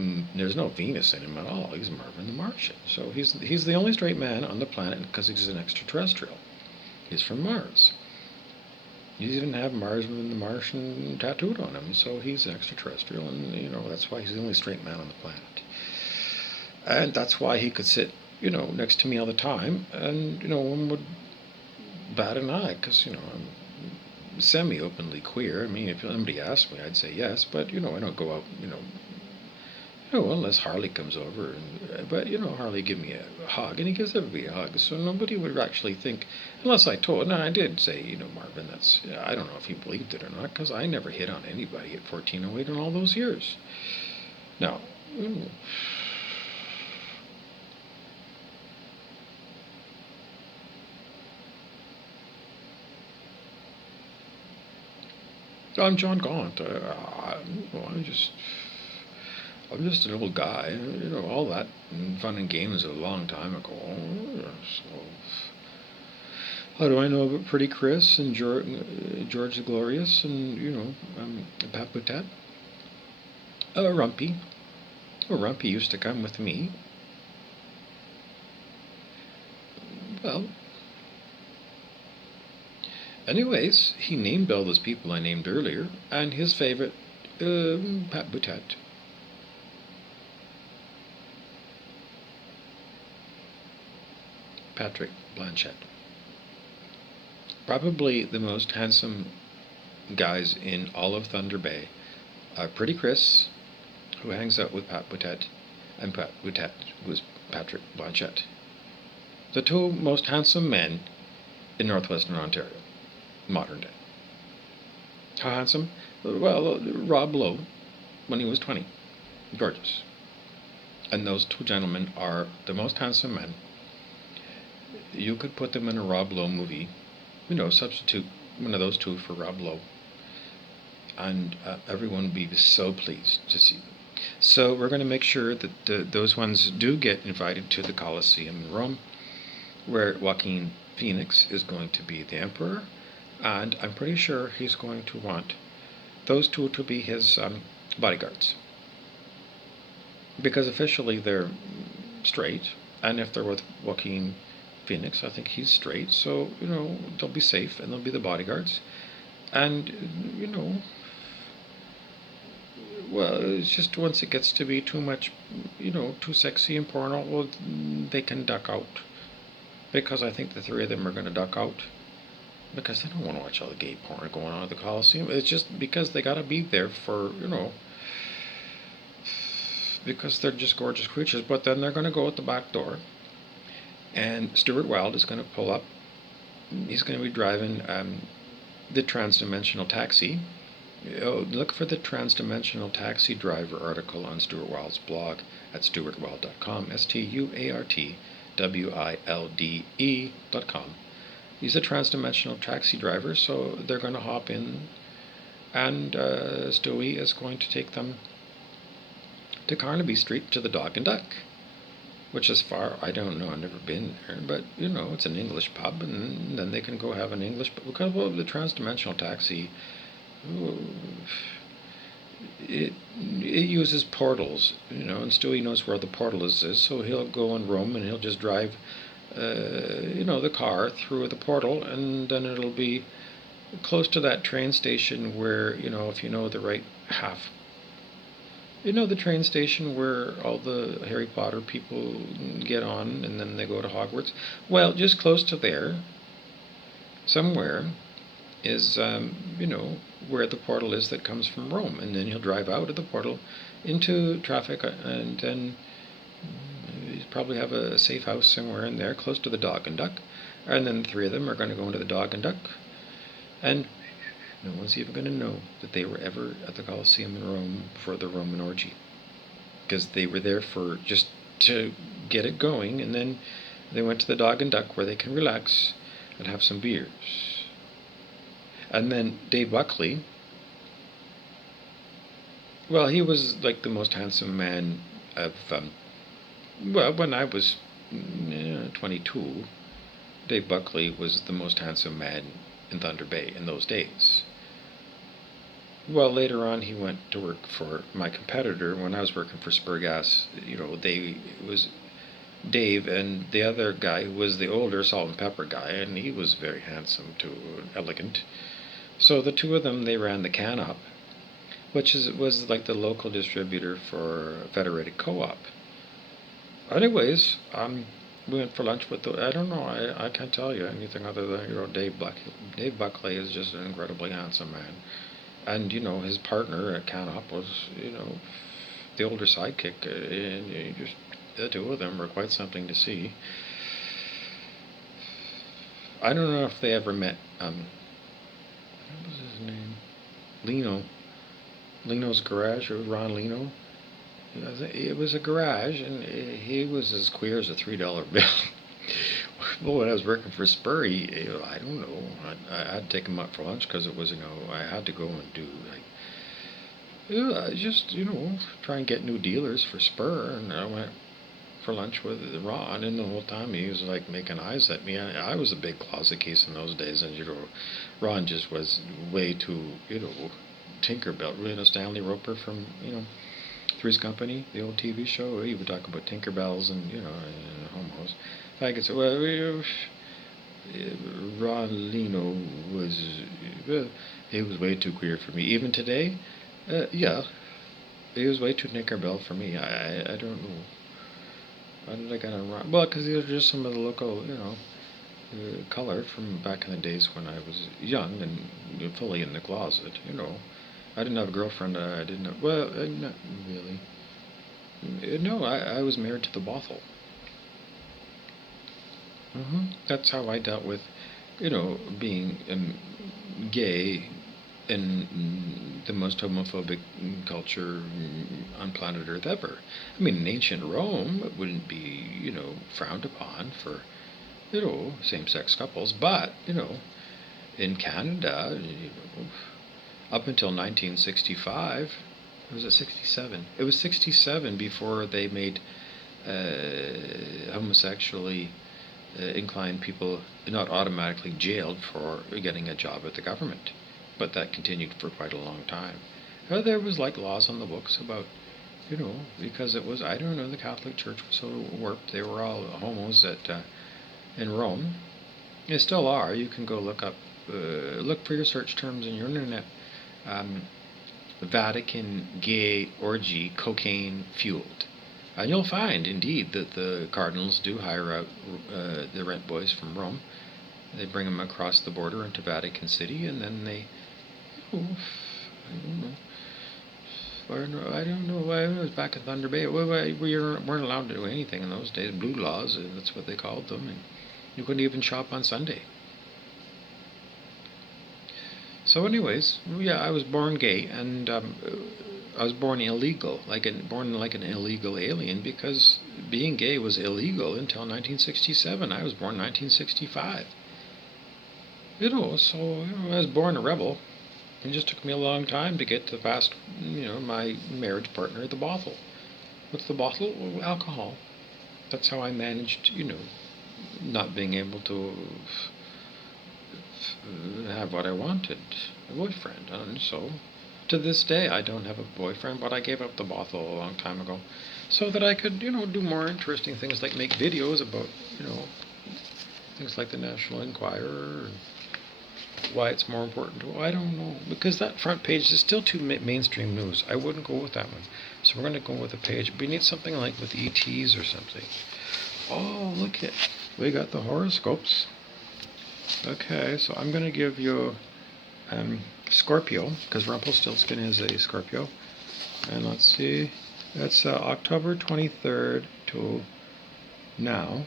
Venus in him at all. He's Marvin the Martian. So he's the only straight man on the planet because he's an extraterrestrial. He's from Mars. You even have Marvin the Martian tattooed on him, so he's an extraterrestrial, and that's why he's the only straight man on the planet. And that's why he could sit, next to me all the time, and one would bat an eye, because I'm semi-openly queer. I mean, if somebody asked me, I'd say yes, but I don't go out, unless Harley comes over, but Harley give me a hug, and he gives everybody a hug, so nobody would actually think, unless I told. Now I did say, Marvin, that's, I don't know if he believed it or not, because I never hit on anybody at 1408 in all those years. Now, I'm John Gaunt. I'm just an old guy. All that fun and games a long time ago. So, how do I know about Pretty Chris and George the Glorious and, Pat Boutet? Rumpy. Well, Rumpy used to come with me. Well, anyways, he named all those people I named earlier, and his favorite, Pat Boutet. Patrick Blanchett. Probably the most handsome guys in all of Thunder Bay are Pretty Chris, who hangs out with Pat Boutet, and Pat Boutet was Patrick Blanchett. The two most handsome men in northwestern Ontario, modern day. How handsome? Well, Rob Lowe, when he was 20. Gorgeous. And those two gentlemen are the most handsome men. You could put them in a Rob Lowe movie, substitute one of those two for Rob Lowe, and everyone would be so pleased to see them. So we're going to make sure that those ones do get invited to the Coliseum in Rome, where Joaquin Phoenix is going to be the emperor, and I'm pretty sure he's going to want those two to be his bodyguards, because officially they're straight, and if they're with Joaquin Phoenix, I think he's straight, so they'll be safe and they'll be the bodyguards. And well, it's just once it gets to be too much, too sexy and porno, well, they can duck out, because I think the three of them are going to duck out, because they don't want to watch all the gay porn going on at the Coliseum. It's just because they got to be there for, because they're just gorgeous creatures. But then they're going to go out the back door, and Stuart Wilde is going to pull up. He's going to be driving the transdimensional taxi. Look for the transdimensional taxi driver article on Stuart Wilde's blog at stuartwilde.com, STUARTWILDE.com. He's a transdimensional taxi driver, so they're going to hop in, and Stewie is going to take them to Carnaby Street to the Dog and Duck, which is far, I don't know, I've never been there, but it's an English pub, and then they can go have an English, because the transdimensional taxi, it uses portals, and Stewie knows where the portal is, so he'll go in Rome and he'll just drive the car through the portal, and then it'll be close to that train station where, if you know the right half, the train station where all the Harry Potter people get on and then they go to Hogwarts. Well, just close to there, somewhere, is, where the portal is that comes from Rome. And then he'll drive out of the portal into traffic, and then he'll probably have a safe house somewhere in there close to the Dog and Duck. And then the three of them are going to go into the Dog and Duck, and no one's even going to know that they were ever at the Colosseum in Rome for the Roman orgy, because they were there for just to get it going, and then they went to the Dog and Duck where they can relax and have some beers. And then Dave Buckley, well, he was like the most handsome man of, when I was 22, Dave Buckley was the most handsome man in Thunder Bay in those days. Well, later on, he went to work for my competitor. When I was working for Spurgas, it was Dave and the other guy who was the older Salt and Pepper guy, and he was very handsome too, elegant. So the two of them, they ran the Can-Op, which was like the local distributor for Federated Co-op. Anyways, we went for lunch with I don't know, I can't tell you anything other than, Dave Buckley. Dave Buckley is just an incredibly handsome man. And, his partner at Can-Op was, the older sidekick, and just the two of them were quite something to see. I don't know if they ever met, what was his name? Leno's Garage, or Ron Leno. It was a garage, and he was as queer as a $3 bill. Well, when I was working for Spurry, I don't know, I had to take him out for lunch, because it was, I had to go and do, just, try and get new dealers for Spur, and I went for lunch with Ron, and the whole time he was, making eyes at me. I was a big closet case in those days, and, Ron just was way too, Tinkerbell, Stanley Roper from, Three's Company, the old TV show. He would talk about Tinkerbells and and homos. Like it's Ron Lino was he was way too queer for me. Even today, yeah, he was way too Tinkerbell for me. I don't know. How did I get on Ron? Well, because these are just some of the local color from back in the days when I was young and fully in the closet. I didn't have a girlfriend. I didn't have, well, not really. No, I was married to the brothel. That's how I dealt with, being gay in the most homophobic culture on planet Earth ever. I mean, in ancient Rome, it wouldn't be, frowned upon for, same-sex couples, but, in Canada, up until 1965, was it 67? It was 67 before they made homosexually inclined people not automatically jailed for getting a job at the government. But that continued for quite a long time. There was like laws on the books about, because it was, I don't know, the Catholic Church was so warped. They were all homos in Rome. They still are. You can go look for your search terms in your internet. Vatican gay orgy cocaine fueled. And you'll find, indeed, that the cardinals do hire out the rent boys from Rome. They bring them across the border into Vatican City, and then they, I don't know. I was back in Thunder Bay. We weren't allowed to do anything in those days. Blue laws, that's what they called them. And you couldn't even shop on Sunday. So anyways, yeah, I was born gay, and I was born illegal, born like an illegal alien, because being gay was illegal until 1967. I was born 1965. So I was born a rebel. It just took me a long time to get past, my marriage partner at the brothel. What's the brothel? Well, alcohol. That's how I managed, not being able to have what I wanted, a boyfriend. And so, to this day, I don't have a boyfriend, but I gave up the brothel a long time ago, so that I could, do more interesting things, like make videos about, things like the National Enquirer, and why it's more important to, I don't know, because that front page is still too mainstream news. I wouldn't go with that one. So we're going to go with a page. We need something like with ETs or something. Oh, look at, we got the horoscopes. Okay, so I'm going to give you Scorpio, because Rumpelstiltskin is a Scorpio. And let's see, that's October 23rd to now.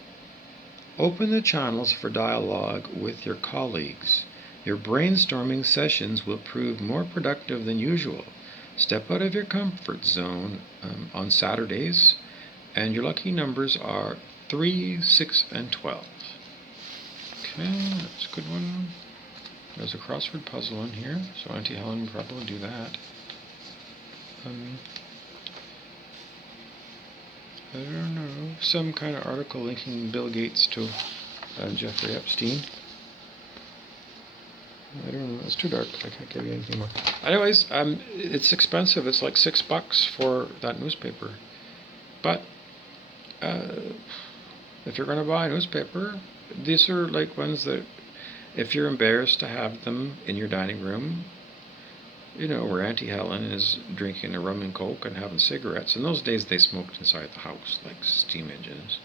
Open the channels for dialogue with your colleagues. Your brainstorming sessions will prove more productive than usual. Step out of your comfort zone on Saturdays, and your lucky numbers are 3, 6, and 12. Okay, that's a good one. There's a crossword puzzle in here, so Aunty Helen would probably do that. I don't know, some kind of article linking Bill Gates to Jeffrey Epstein. I don't know, it's too dark, I can't give you anything more. Anyways, it's expensive, it's like $6 for that newspaper. But, if you're going to buy a newspaper, these are like ones that, if you're embarrassed to have them in your dining room, where Aunty Helen is drinking a rum and coke and having cigarettes. In those days, they smoked inside the house, like steam engines.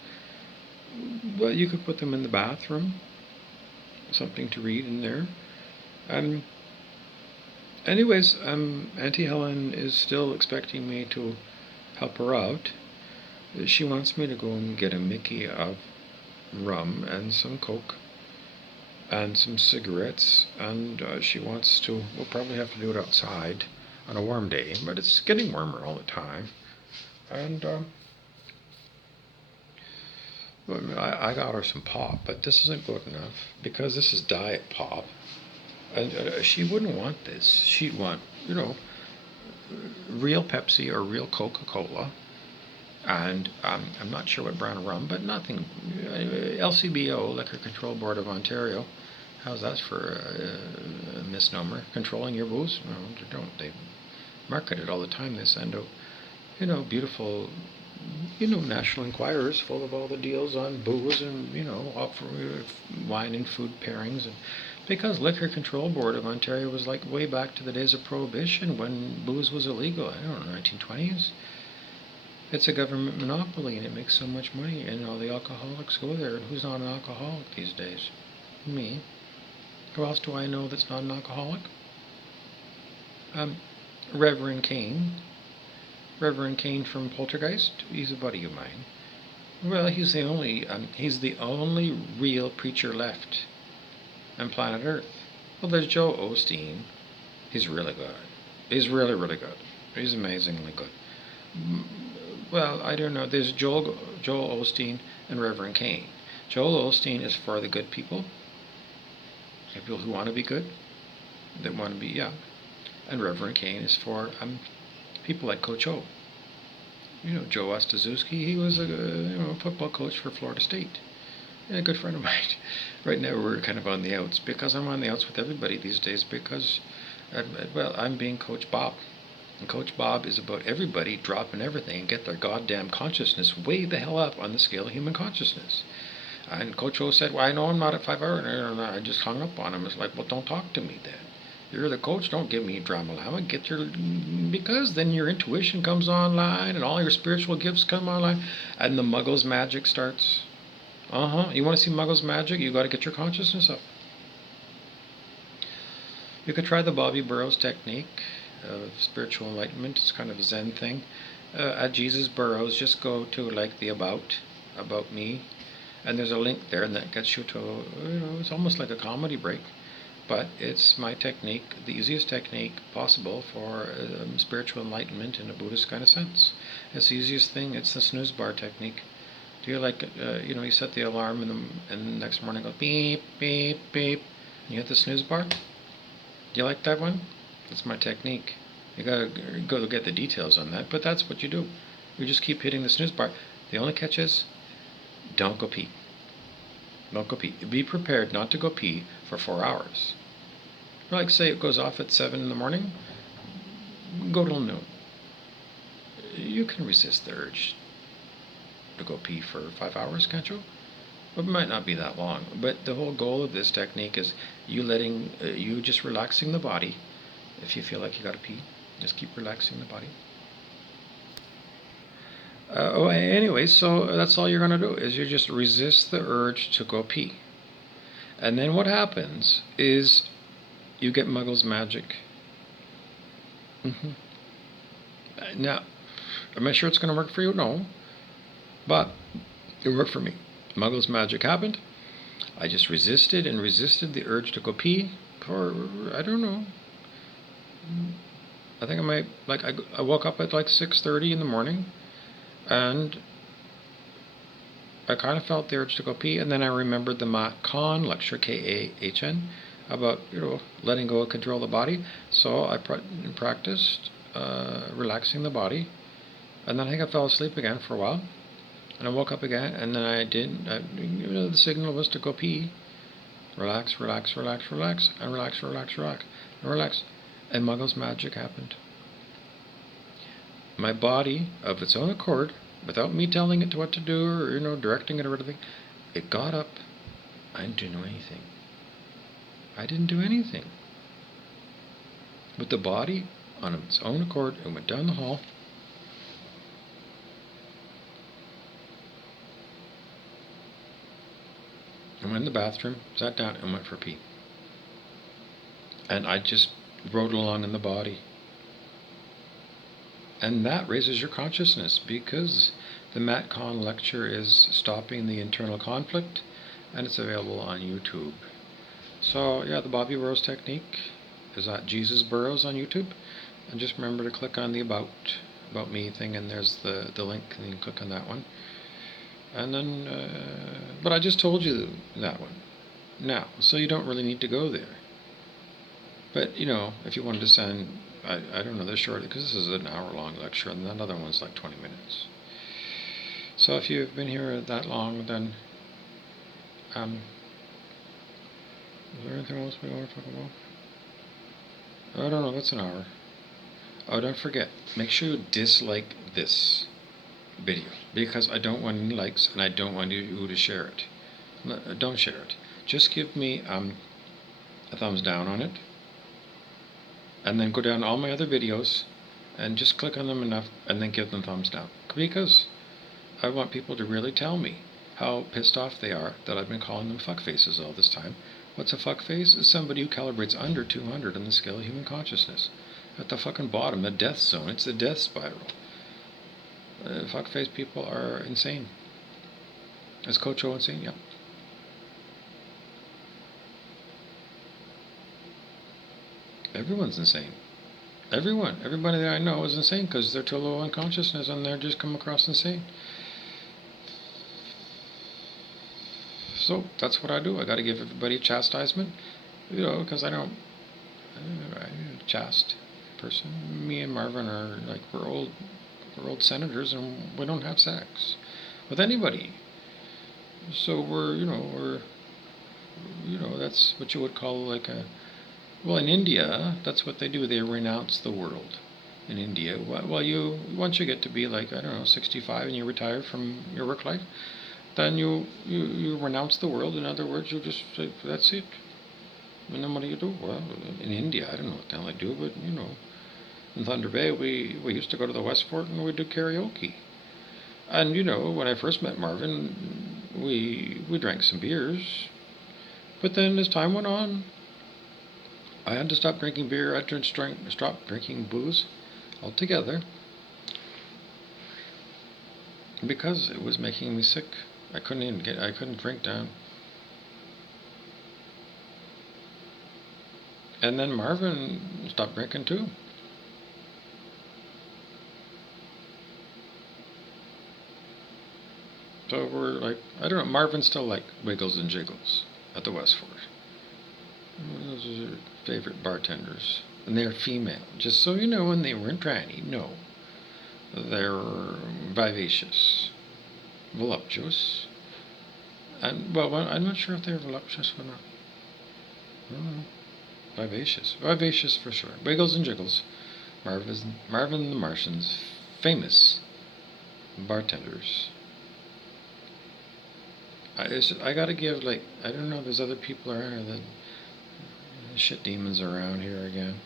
Well, you could put them in the bathroom, something to read in there. Anyways, Aunty Helen is still expecting me to help her out. She wants me to go and get a Mickey of rum and some coke and some cigarettes, and she wants to, we'll probably have to do it outside on a warm day, but it's getting warmer all the time. And I got her some pop, but this isn't good enough, because this is diet pop, and she wouldn't want this. She'd want, real Pepsi or real Coca-Cola, and I'm not sure what brand of rum, but nothing, LCBO, Liquor Control Board of Ontario. How's that for a misnomer? Controlling your booze? No, they don't. They market it all the time. They send out, beautiful, National Enquirers full of all the deals on booze and, wine and food pairings. And because Liquor Control Board of Ontario was like way back to the days of Prohibition when booze was illegal, I don't know, 1920s. It's a government monopoly and it makes so much money, and all the alcoholics go there. And who's not an alcoholic these days? Me. Who else do I know that's not an alcoholic? Um, Reverend Kane. Reverend Kane from Poltergeist. He's a buddy of mine. Well, he's the only real preacher left on planet Earth. Well, there's Joe Osteen. He's really good. He's really, really good. He's amazingly good. Well, I don't know. There's Joel Osteen and Reverend Kane. Joel Osteen is for the good people who want to be good, that want to be, yeah. And Reverend Kane is for people like Coach O. Joe Ostaszewski, he was a football coach for Florida State. Yeah, a good friend of mine. Right now we're kind of on the outs, because I'm on the outs with everybody these days, because, I'm being Coach Bob. And Coach Bob is about everybody dropping everything and get their goddamn consciousness way the hell up on the scale of human consciousness. And Coach O said, well, I know I'm not at 5 hours. And I just hung up on him. It's like, well, don't talk to me then. You're the coach, don't give me drama llama. Because then your intuition comes online and all your spiritual gifts come online and the Muggles magic starts. You want to see Muggles magic? You got to get your consciousness up. You could try the Bobby Burrows technique of spiritual enlightenment. It's kind of a Zen thing. At Jesus Burrows, just go to like the about me, and there's a link there, and that gets you to, it's almost like a comedy break, but it's my technique, the easiest technique possible for spiritual enlightenment in a Buddhist kind of sense. It's the easiest thing. It's the snooze bar technique. Do you like, you set the alarm and the next morning goes beep, beep, beep, and you hit the snooze bar? Do you like that one? That's my technique. You gotta go get the details on that, but that's what you do. You just keep hitting the snooze bar. The only catch is, don't go pee. Don't go pee. Be prepared not to go pee for 4 hours. Like say it goes off at 7 in the morning, go till noon. You can resist the urge to go pee for 5 hours, can't you? It might not be that long, but the whole goal of this technique is you just relaxing the body. If you feel like you gotta pee, just keep relaxing the body. Anyway, so that's all you're gonna do is you just resist the urge to go pee. And then what happens is you get Muggles magic. Now, am I sure it's gonna work for you? No. But it worked for me. Muggles magic happened. I just resisted the urge to go pee for, I don't know, I think I woke up at like 6:30 in the morning, and I kind of felt the urge to go pee, and then I remembered the Matt Kahn lecture, Kahn, about, letting go and control the body. So I practiced relaxing the body, and then I think I fell asleep again for a while, and I woke up again, and then I didn't, the signal was to go pee. Relax, relax, relax, relax, and relax, relax, relax, and relax. And Muggles magic happened. My body, of its own accord, without me telling it what to do or, directing it or anything, it got up. I didn't do anything. I didn't do anything. But the body, on its own accord, it went down the hall. I went in the bathroom, sat down, and went for a pee. And I just rode along in the body. And that raises your consciousness, because the Matt Kahn lecture is Stopping the Internal Conflict, and it's available on YouTube. So yeah, the Bobby Burrows technique is at Jesus Burrows on YouTube. And just remember to click on the about me thing, and there's the link, and you can click on that one. And then, but I just told you that one now, so you don't really need to go there. But, if you wanted to send, I don't know, they're short, because this is an hour-long lecture, and another one's like 20 minutes. So if you've been here that long, then, is there anything else we want to talk about? I don't know, that's an hour. Oh, don't forget, make sure you dislike this video because I don't want any likes and I don't want you to share it. Don't share it. Just give me a thumbs down on it, and then go down all my other videos and just click on them enough and then give them thumbs down, because I want people to really tell me how pissed off they are that I've been calling them fuckfaces all this time. What's a fuckface? It's somebody who calibrates under 200 on the scale of human consciousness. At the fucking bottom, the death zone. It's the death spiral. Fuckface people are insane. Is Coach O insane? Yeah. Everyone's insane. Everybody that I know is insane because they're too low on consciousness and they're just come across insane. So that's what I do. I got to give everybody a chastisement, because I'm a chaste person. Me and Marvin are like we're old senators and we don't have sex with anybody. So we're that's what you would call like a. Well, in India, that's what they do. They renounce the world. In India, once you get to be like 65 and you retire from your work life, then you renounce the world. In other words, you just say that's it. And then what do you do? Well, in India, I don't know what the hell I do, but in Thunder Bay, we used to go to the West Fort and we'd do karaoke. And when I first met Marvin, we drank some beers, but then as time went on, I had to stop drinking beer. I had to stop drinking booze altogether because it was making me sick. I couldn't drink down. And then Marvin stopped drinking too. So we're like, I don't know, Marvin still like wiggles and jiggles at the West Fort. Those are her favorite bartenders. And they're female. Just so you know, when they weren't tranny, no. They're vivacious, voluptuous. And, well, I'm not sure if they're voluptuous or not. I don't know. Vivacious. Vivacious for sure. Wiggles and jiggles. Marvin and the Martians. Famous bartenders. I gotta give, like, I don't know, there's other people around here that shit demons around here again.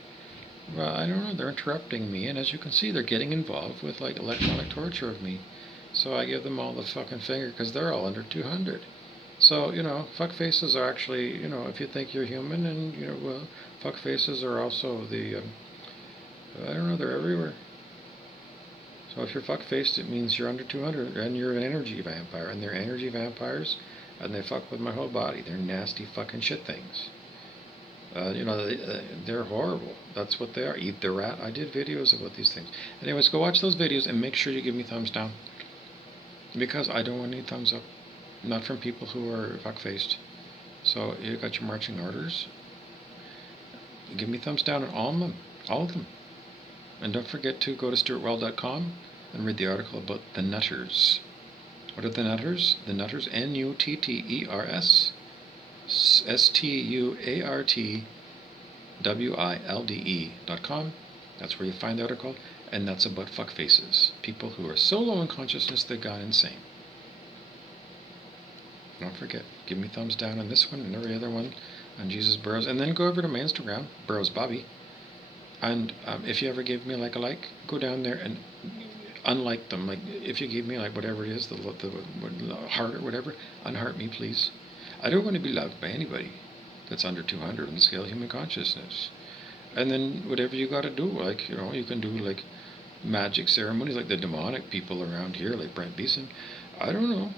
Well, I don't know, they're interrupting me, and as you can see, they're getting involved with, like, electronic torture of me. So I give them all the fucking finger, because they're all under 200. So, fuck faces are actually, if you think you're human, and, well, fuck faces are also the, I don't know, they're everywhere. So if you're fuck-faced, it means you're under 200, and you're an energy vampire, and they're energy vampires, and they fuck with my whole body. They're nasty fucking shit things. They're horrible. That's what they are. Eat the rat. I did videos about these things. Anyways, go watch those videos and make sure you give me thumbs down, because I don't want any thumbs up, not from people who are fuck-faced. So you got your marching orders. Give me thumbs down on all of them. And don't forget to go to stuartwell.com and read the article about the Nutters. What are the Nutters? The Nutters, Nutters, STUARTWILDE.com. That's where you find the article, and that's about fuckfaces. People who are so low in consciousness they've gone insane. Don't forget, give me thumbs down on this one and every other one on Jesus Burrows, and then go over to my Instagram, Burrows Bobby. And if you ever give me like a like, go down there and unlike them. Like if you give me like whatever it is, the heart or whatever, unheart me please. I don't want to be loved by anybody that's under 200 on the scale of human consciousness. And then whatever you got to do, like you can do like magic ceremonies, like the demonic people around here, like Brent Beeson. I don't know.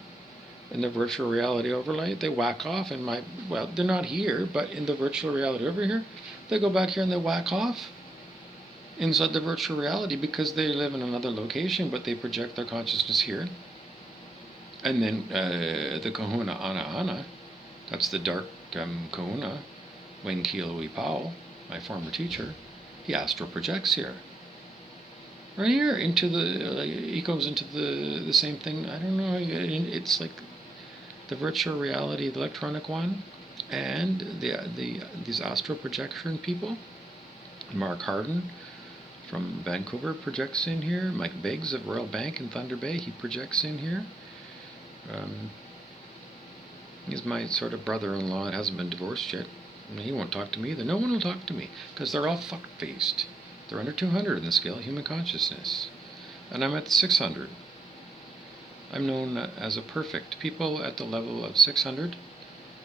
In the virtual reality overlay, they whack off they're not here, but in the virtual reality over here, they go back here and they whack off inside the virtual reality because they live in another location, but they project their consciousness here. And then the kahuna ana, that's the dark kahuna, Wenkielui Powell, my former teacher, he astral projects here. Right here, he goes into the same thing. I don't know, it's like the virtual reality, the electronic one, and these astral projection people, Mark Harden, from Vancouver projects in here. Mike Biggs of Royal Bank in Thunder Bay, he projects in here. He's my sort of brother-in-law and hasn't been divorced yet. And he won't talk to me either. No one will talk to me because they're all fuck-faced. They're under 200 in the scale of human consciousness. And I'm at 600. I'm known as a perfect. People at the level of 600,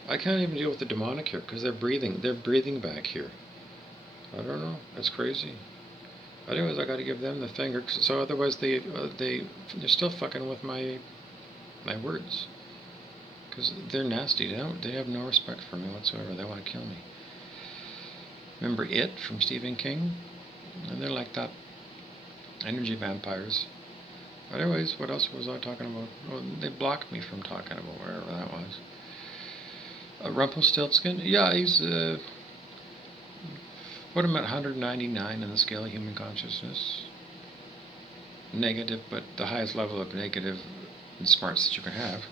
I can't even deal with the demonic here because they're breathing back here. I don't know. That's crazy. Anyways, I got to give them the finger, so otherwise they're still fucking with my words. Because they're nasty. They have no respect for me whatsoever. They want to kill me. Remember It from Stephen King? And they're like that. Energy vampires. But anyways, what else was I talking about? Well, they blocked me from talking about wherever that was. Rumpelstiltskin? Yeah, he's put him at 199 in the scale of human consciousness. Negative, but the highest level of negative and smarts that you can have.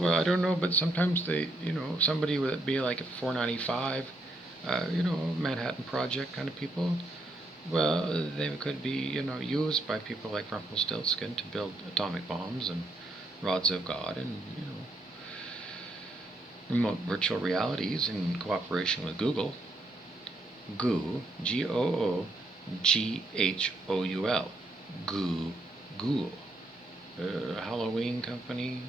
Well, I don't know, but sometimes they, somebody would be like a 495, Manhattan Project kind of people. Well, they could be, used by people like Rumpelstiltskin to build atomic bombs and rods of God and, remote virtual realities in cooperation with Google. Google. Google. Halloween company.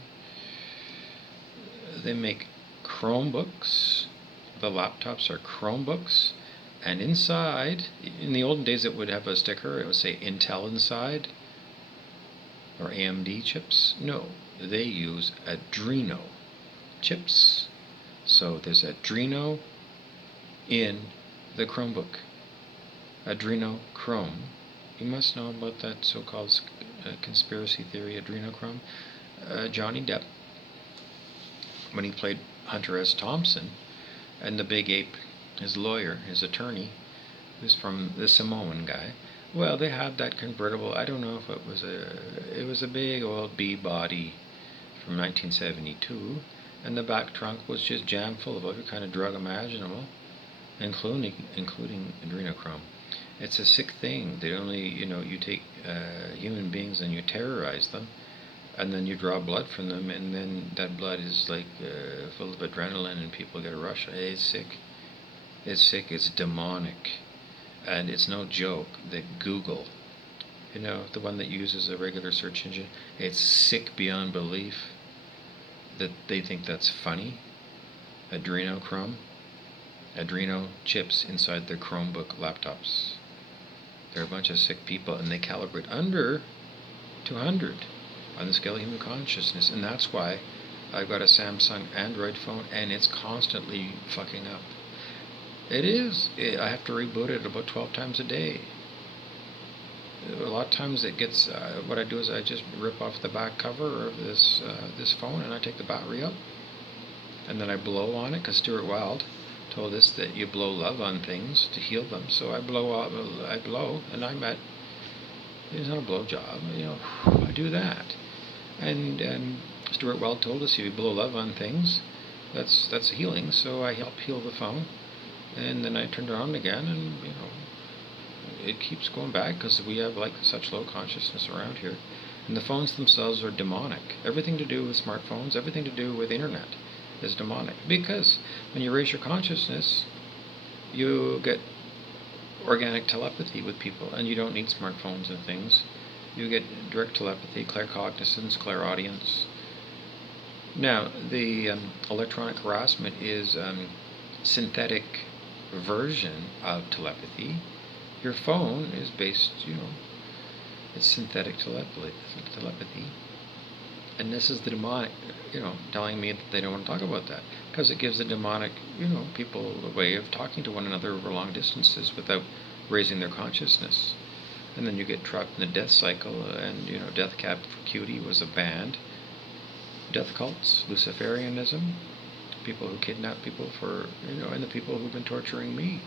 They make Chromebooks. The laptops are Chromebooks. And inside, in the olden days it would have a sticker. It would say Intel inside. Or AMD chips. No, they use Adreno chips. So there's Adreno in the Chromebook. Adrenochrome. You must know about that so-called conspiracy theory, adrenochrome. Johnny Depp, when he played Hunter S. Thompson, and the Big Ape, his lawyer, his attorney, who's from the Samoan guy, well, they had that convertible. I don't know if it was a big old B body from 1972, and the back trunk was just jammed full of every kind of drug imaginable, including adrenochrome. It's a sick thing. They only, you take human beings and you terrorize them, and then you draw blood from them, and then that blood is like full of adrenaline, and people get a rush. It's sick. It's sick. It's demonic, and it's no joke that Google, the one that uses a regular search engine, it's sick beyond belief that they think that's funny. Adrenochrome. Adreno chips inside their Chromebook laptops. They're a bunch of sick people, and they calibrate under 200 on the scale of human consciousness, and that's why I've got a Samsung Android phone, and it's constantly fucking up. It is. I have to reboot it about 12 times a day. A lot of times it gets, what I do is I just rip off the back cover of this phone, and I take the battery out, and then I blow on it, because Stuart Wilde told us that you blow love on things to heal them. So I blow, and it's not a blow job, I do that. And Stuart Wilde told us if you blow love on things, that's healing. So I help heal the phone, and then I turn it on again, and it keeps going back because we have like such low consciousness around here. And the phones themselves are demonic. Everything to do with smartphones, everything to do with internet is demonic, because when you raise your consciousness, you get organic telepathy with people, and you don't need smartphones and things. You get direct telepathy, claircognizance, clairaudience. Now, the electronic harassment is synthetic version of telepathy. Your phone is based, it's synthetic telepathy. And this is the demonic, telling me that they don't want to talk about that, because it gives the demonic, people a way of talking to one another over long distances without raising their consciousness. And then you get trapped in the death cycle, and, Death Cab for Cutie was a band. Death cults, Luciferianism, people who kidnap people for, and the people who've been torturing me.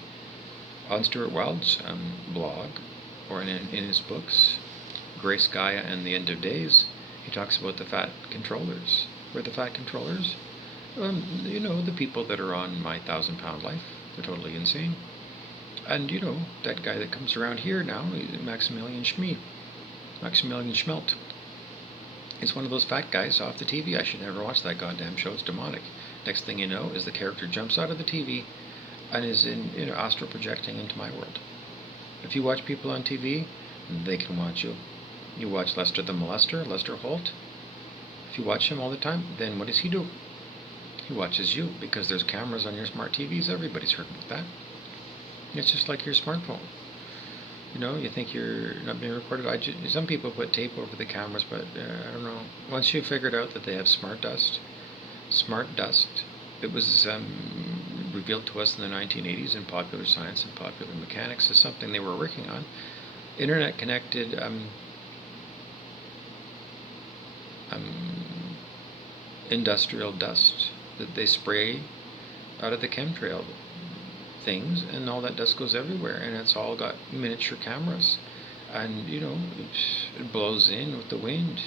On Stuart Wilde's blog, or in his books, Grace, Gaia, and the End of Days, he talks about the fat controllers. Who are the fat controllers? The people that are on my 1,000-pound life. They're totally insane. And that guy that comes around here now, Maximilian Schmelt. He's one of those fat guys off the TV. I should never watch that goddamn show. It's demonic. Next thing you know is the character jumps out of the TV and is astral projecting into my world. If you watch people on TV, they can watch you. You watch Lester the Molester, Lester Holt. If you watch him all the time, then what does he do? He watches you because there's cameras on your smart TVs. Everybody's heard about that. It's just like your smartphone. You think you're not being recorded. Some people put tape over the cameras, but I don't know. Once you figured out that they have smart dust, it was revealed to us in the 1980s in Popular Science and Popular Mechanics as something they were working on. Internet connected industrial dust that they spray out of the chemtrail things, and all that dust goes everywhere, and it's all got miniature cameras, and it blows in with the wind.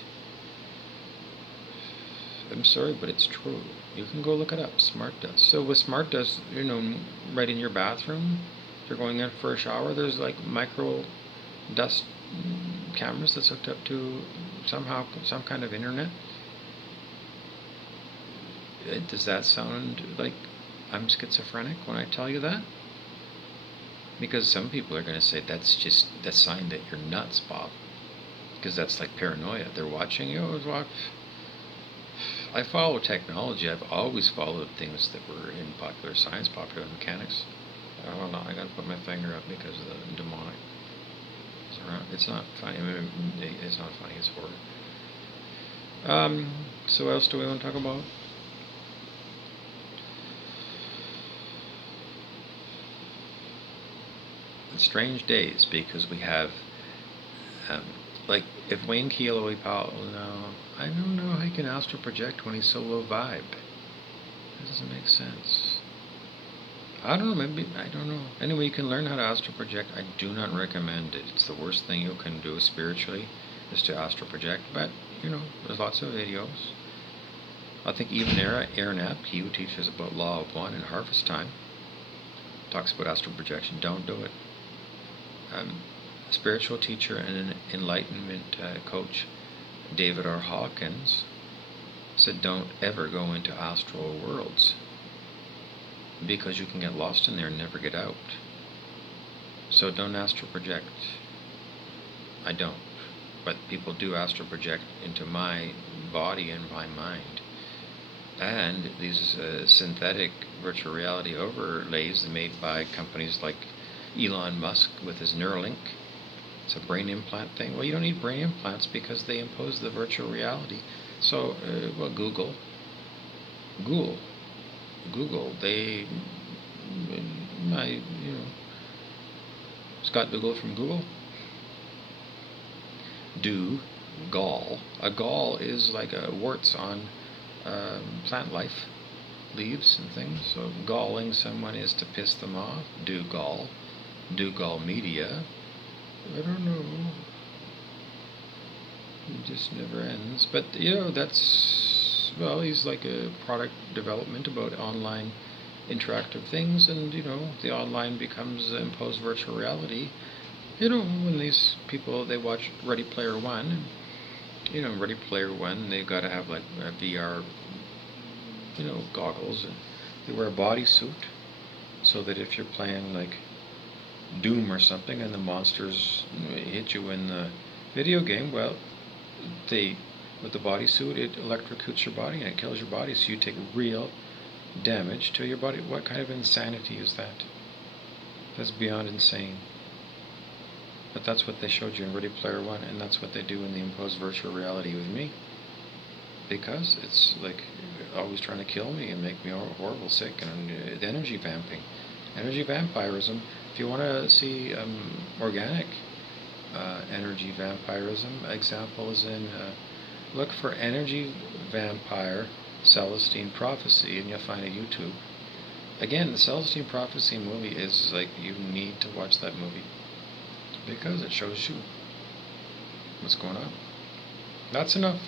I'm sorry, but it's true. You can go look it up, smart dust. So with smart dust, right in your bathroom, if you're going in for a shower, there's like micro dust cameras that's hooked up to some kind of internet. Does that sound like I'm schizophrenic when I tell you that? Because some people are going to say that's just the sign that you're nuts, Bob. Because that's like paranoia. They're watching you. I follow technology. I've always followed things that were in popular science, popular mechanics. I don't know. I got to put my finger up because of the demonic. It's not funny. It's not funny. It's horror. So what else do we want to talk about? Strange days, because we have like if Wayne Keeloway Powell, I don't know how he can astral project when he's so low vibe. That doesn't make sense. I don't know, maybe, I don't know. Anyway, you can learn how to astral project. I do not recommend it. It's the worst thing you can do spiritually, is to astral project, but there's lots of videos. I think even Aaron Apke, who teaches about Law of One and Harvest Time, talks about astral projection. Don't do it. Spiritual teacher and an enlightenment coach, David R. Hawkins, said don't ever go into astral worlds because you can get lost in there and never get out. So don't astral project. I don't. But people do astral project into my body and my mind. And these synthetic virtual reality overlays made by companies like Elon Musk with his Neuralink. It's a brain implant thing. Well, you don't need brain implants because they impose the virtual reality. So, Google, they, Scott Google from Google, do gall. A gall is like a warts on plant life, leaves and things. So galling someone is to piss them off. Do gall media. I don't know. It just never ends. But he's like a product development about online interactive things, and the online becomes imposed virtual reality. When these people, they watch Ready Player One, and Ready Player One, they've got to have like VR goggles, and they wear a bodysuit so that if you're playing like Doom or something and the monsters hit you in the video game, well, with the bodysuit, it electrocutes your body and it kills your body, so you take real damage to your body. What kind of insanity is that? That's beyond insane. But that's what they showed you in Ready Player One, and that's what they do in the imposed virtual reality with me. Because it's like always trying to kill me and make me horrible sick, and energy vamping. Energy vampirism. If you want to see organic energy vampirism, example is in, look for energy vampire Celestine Prophecy, and you'll find a YouTube. Again, the Celestine Prophecy movie is like, you need to watch that movie because it shows you what's going on. That's enough.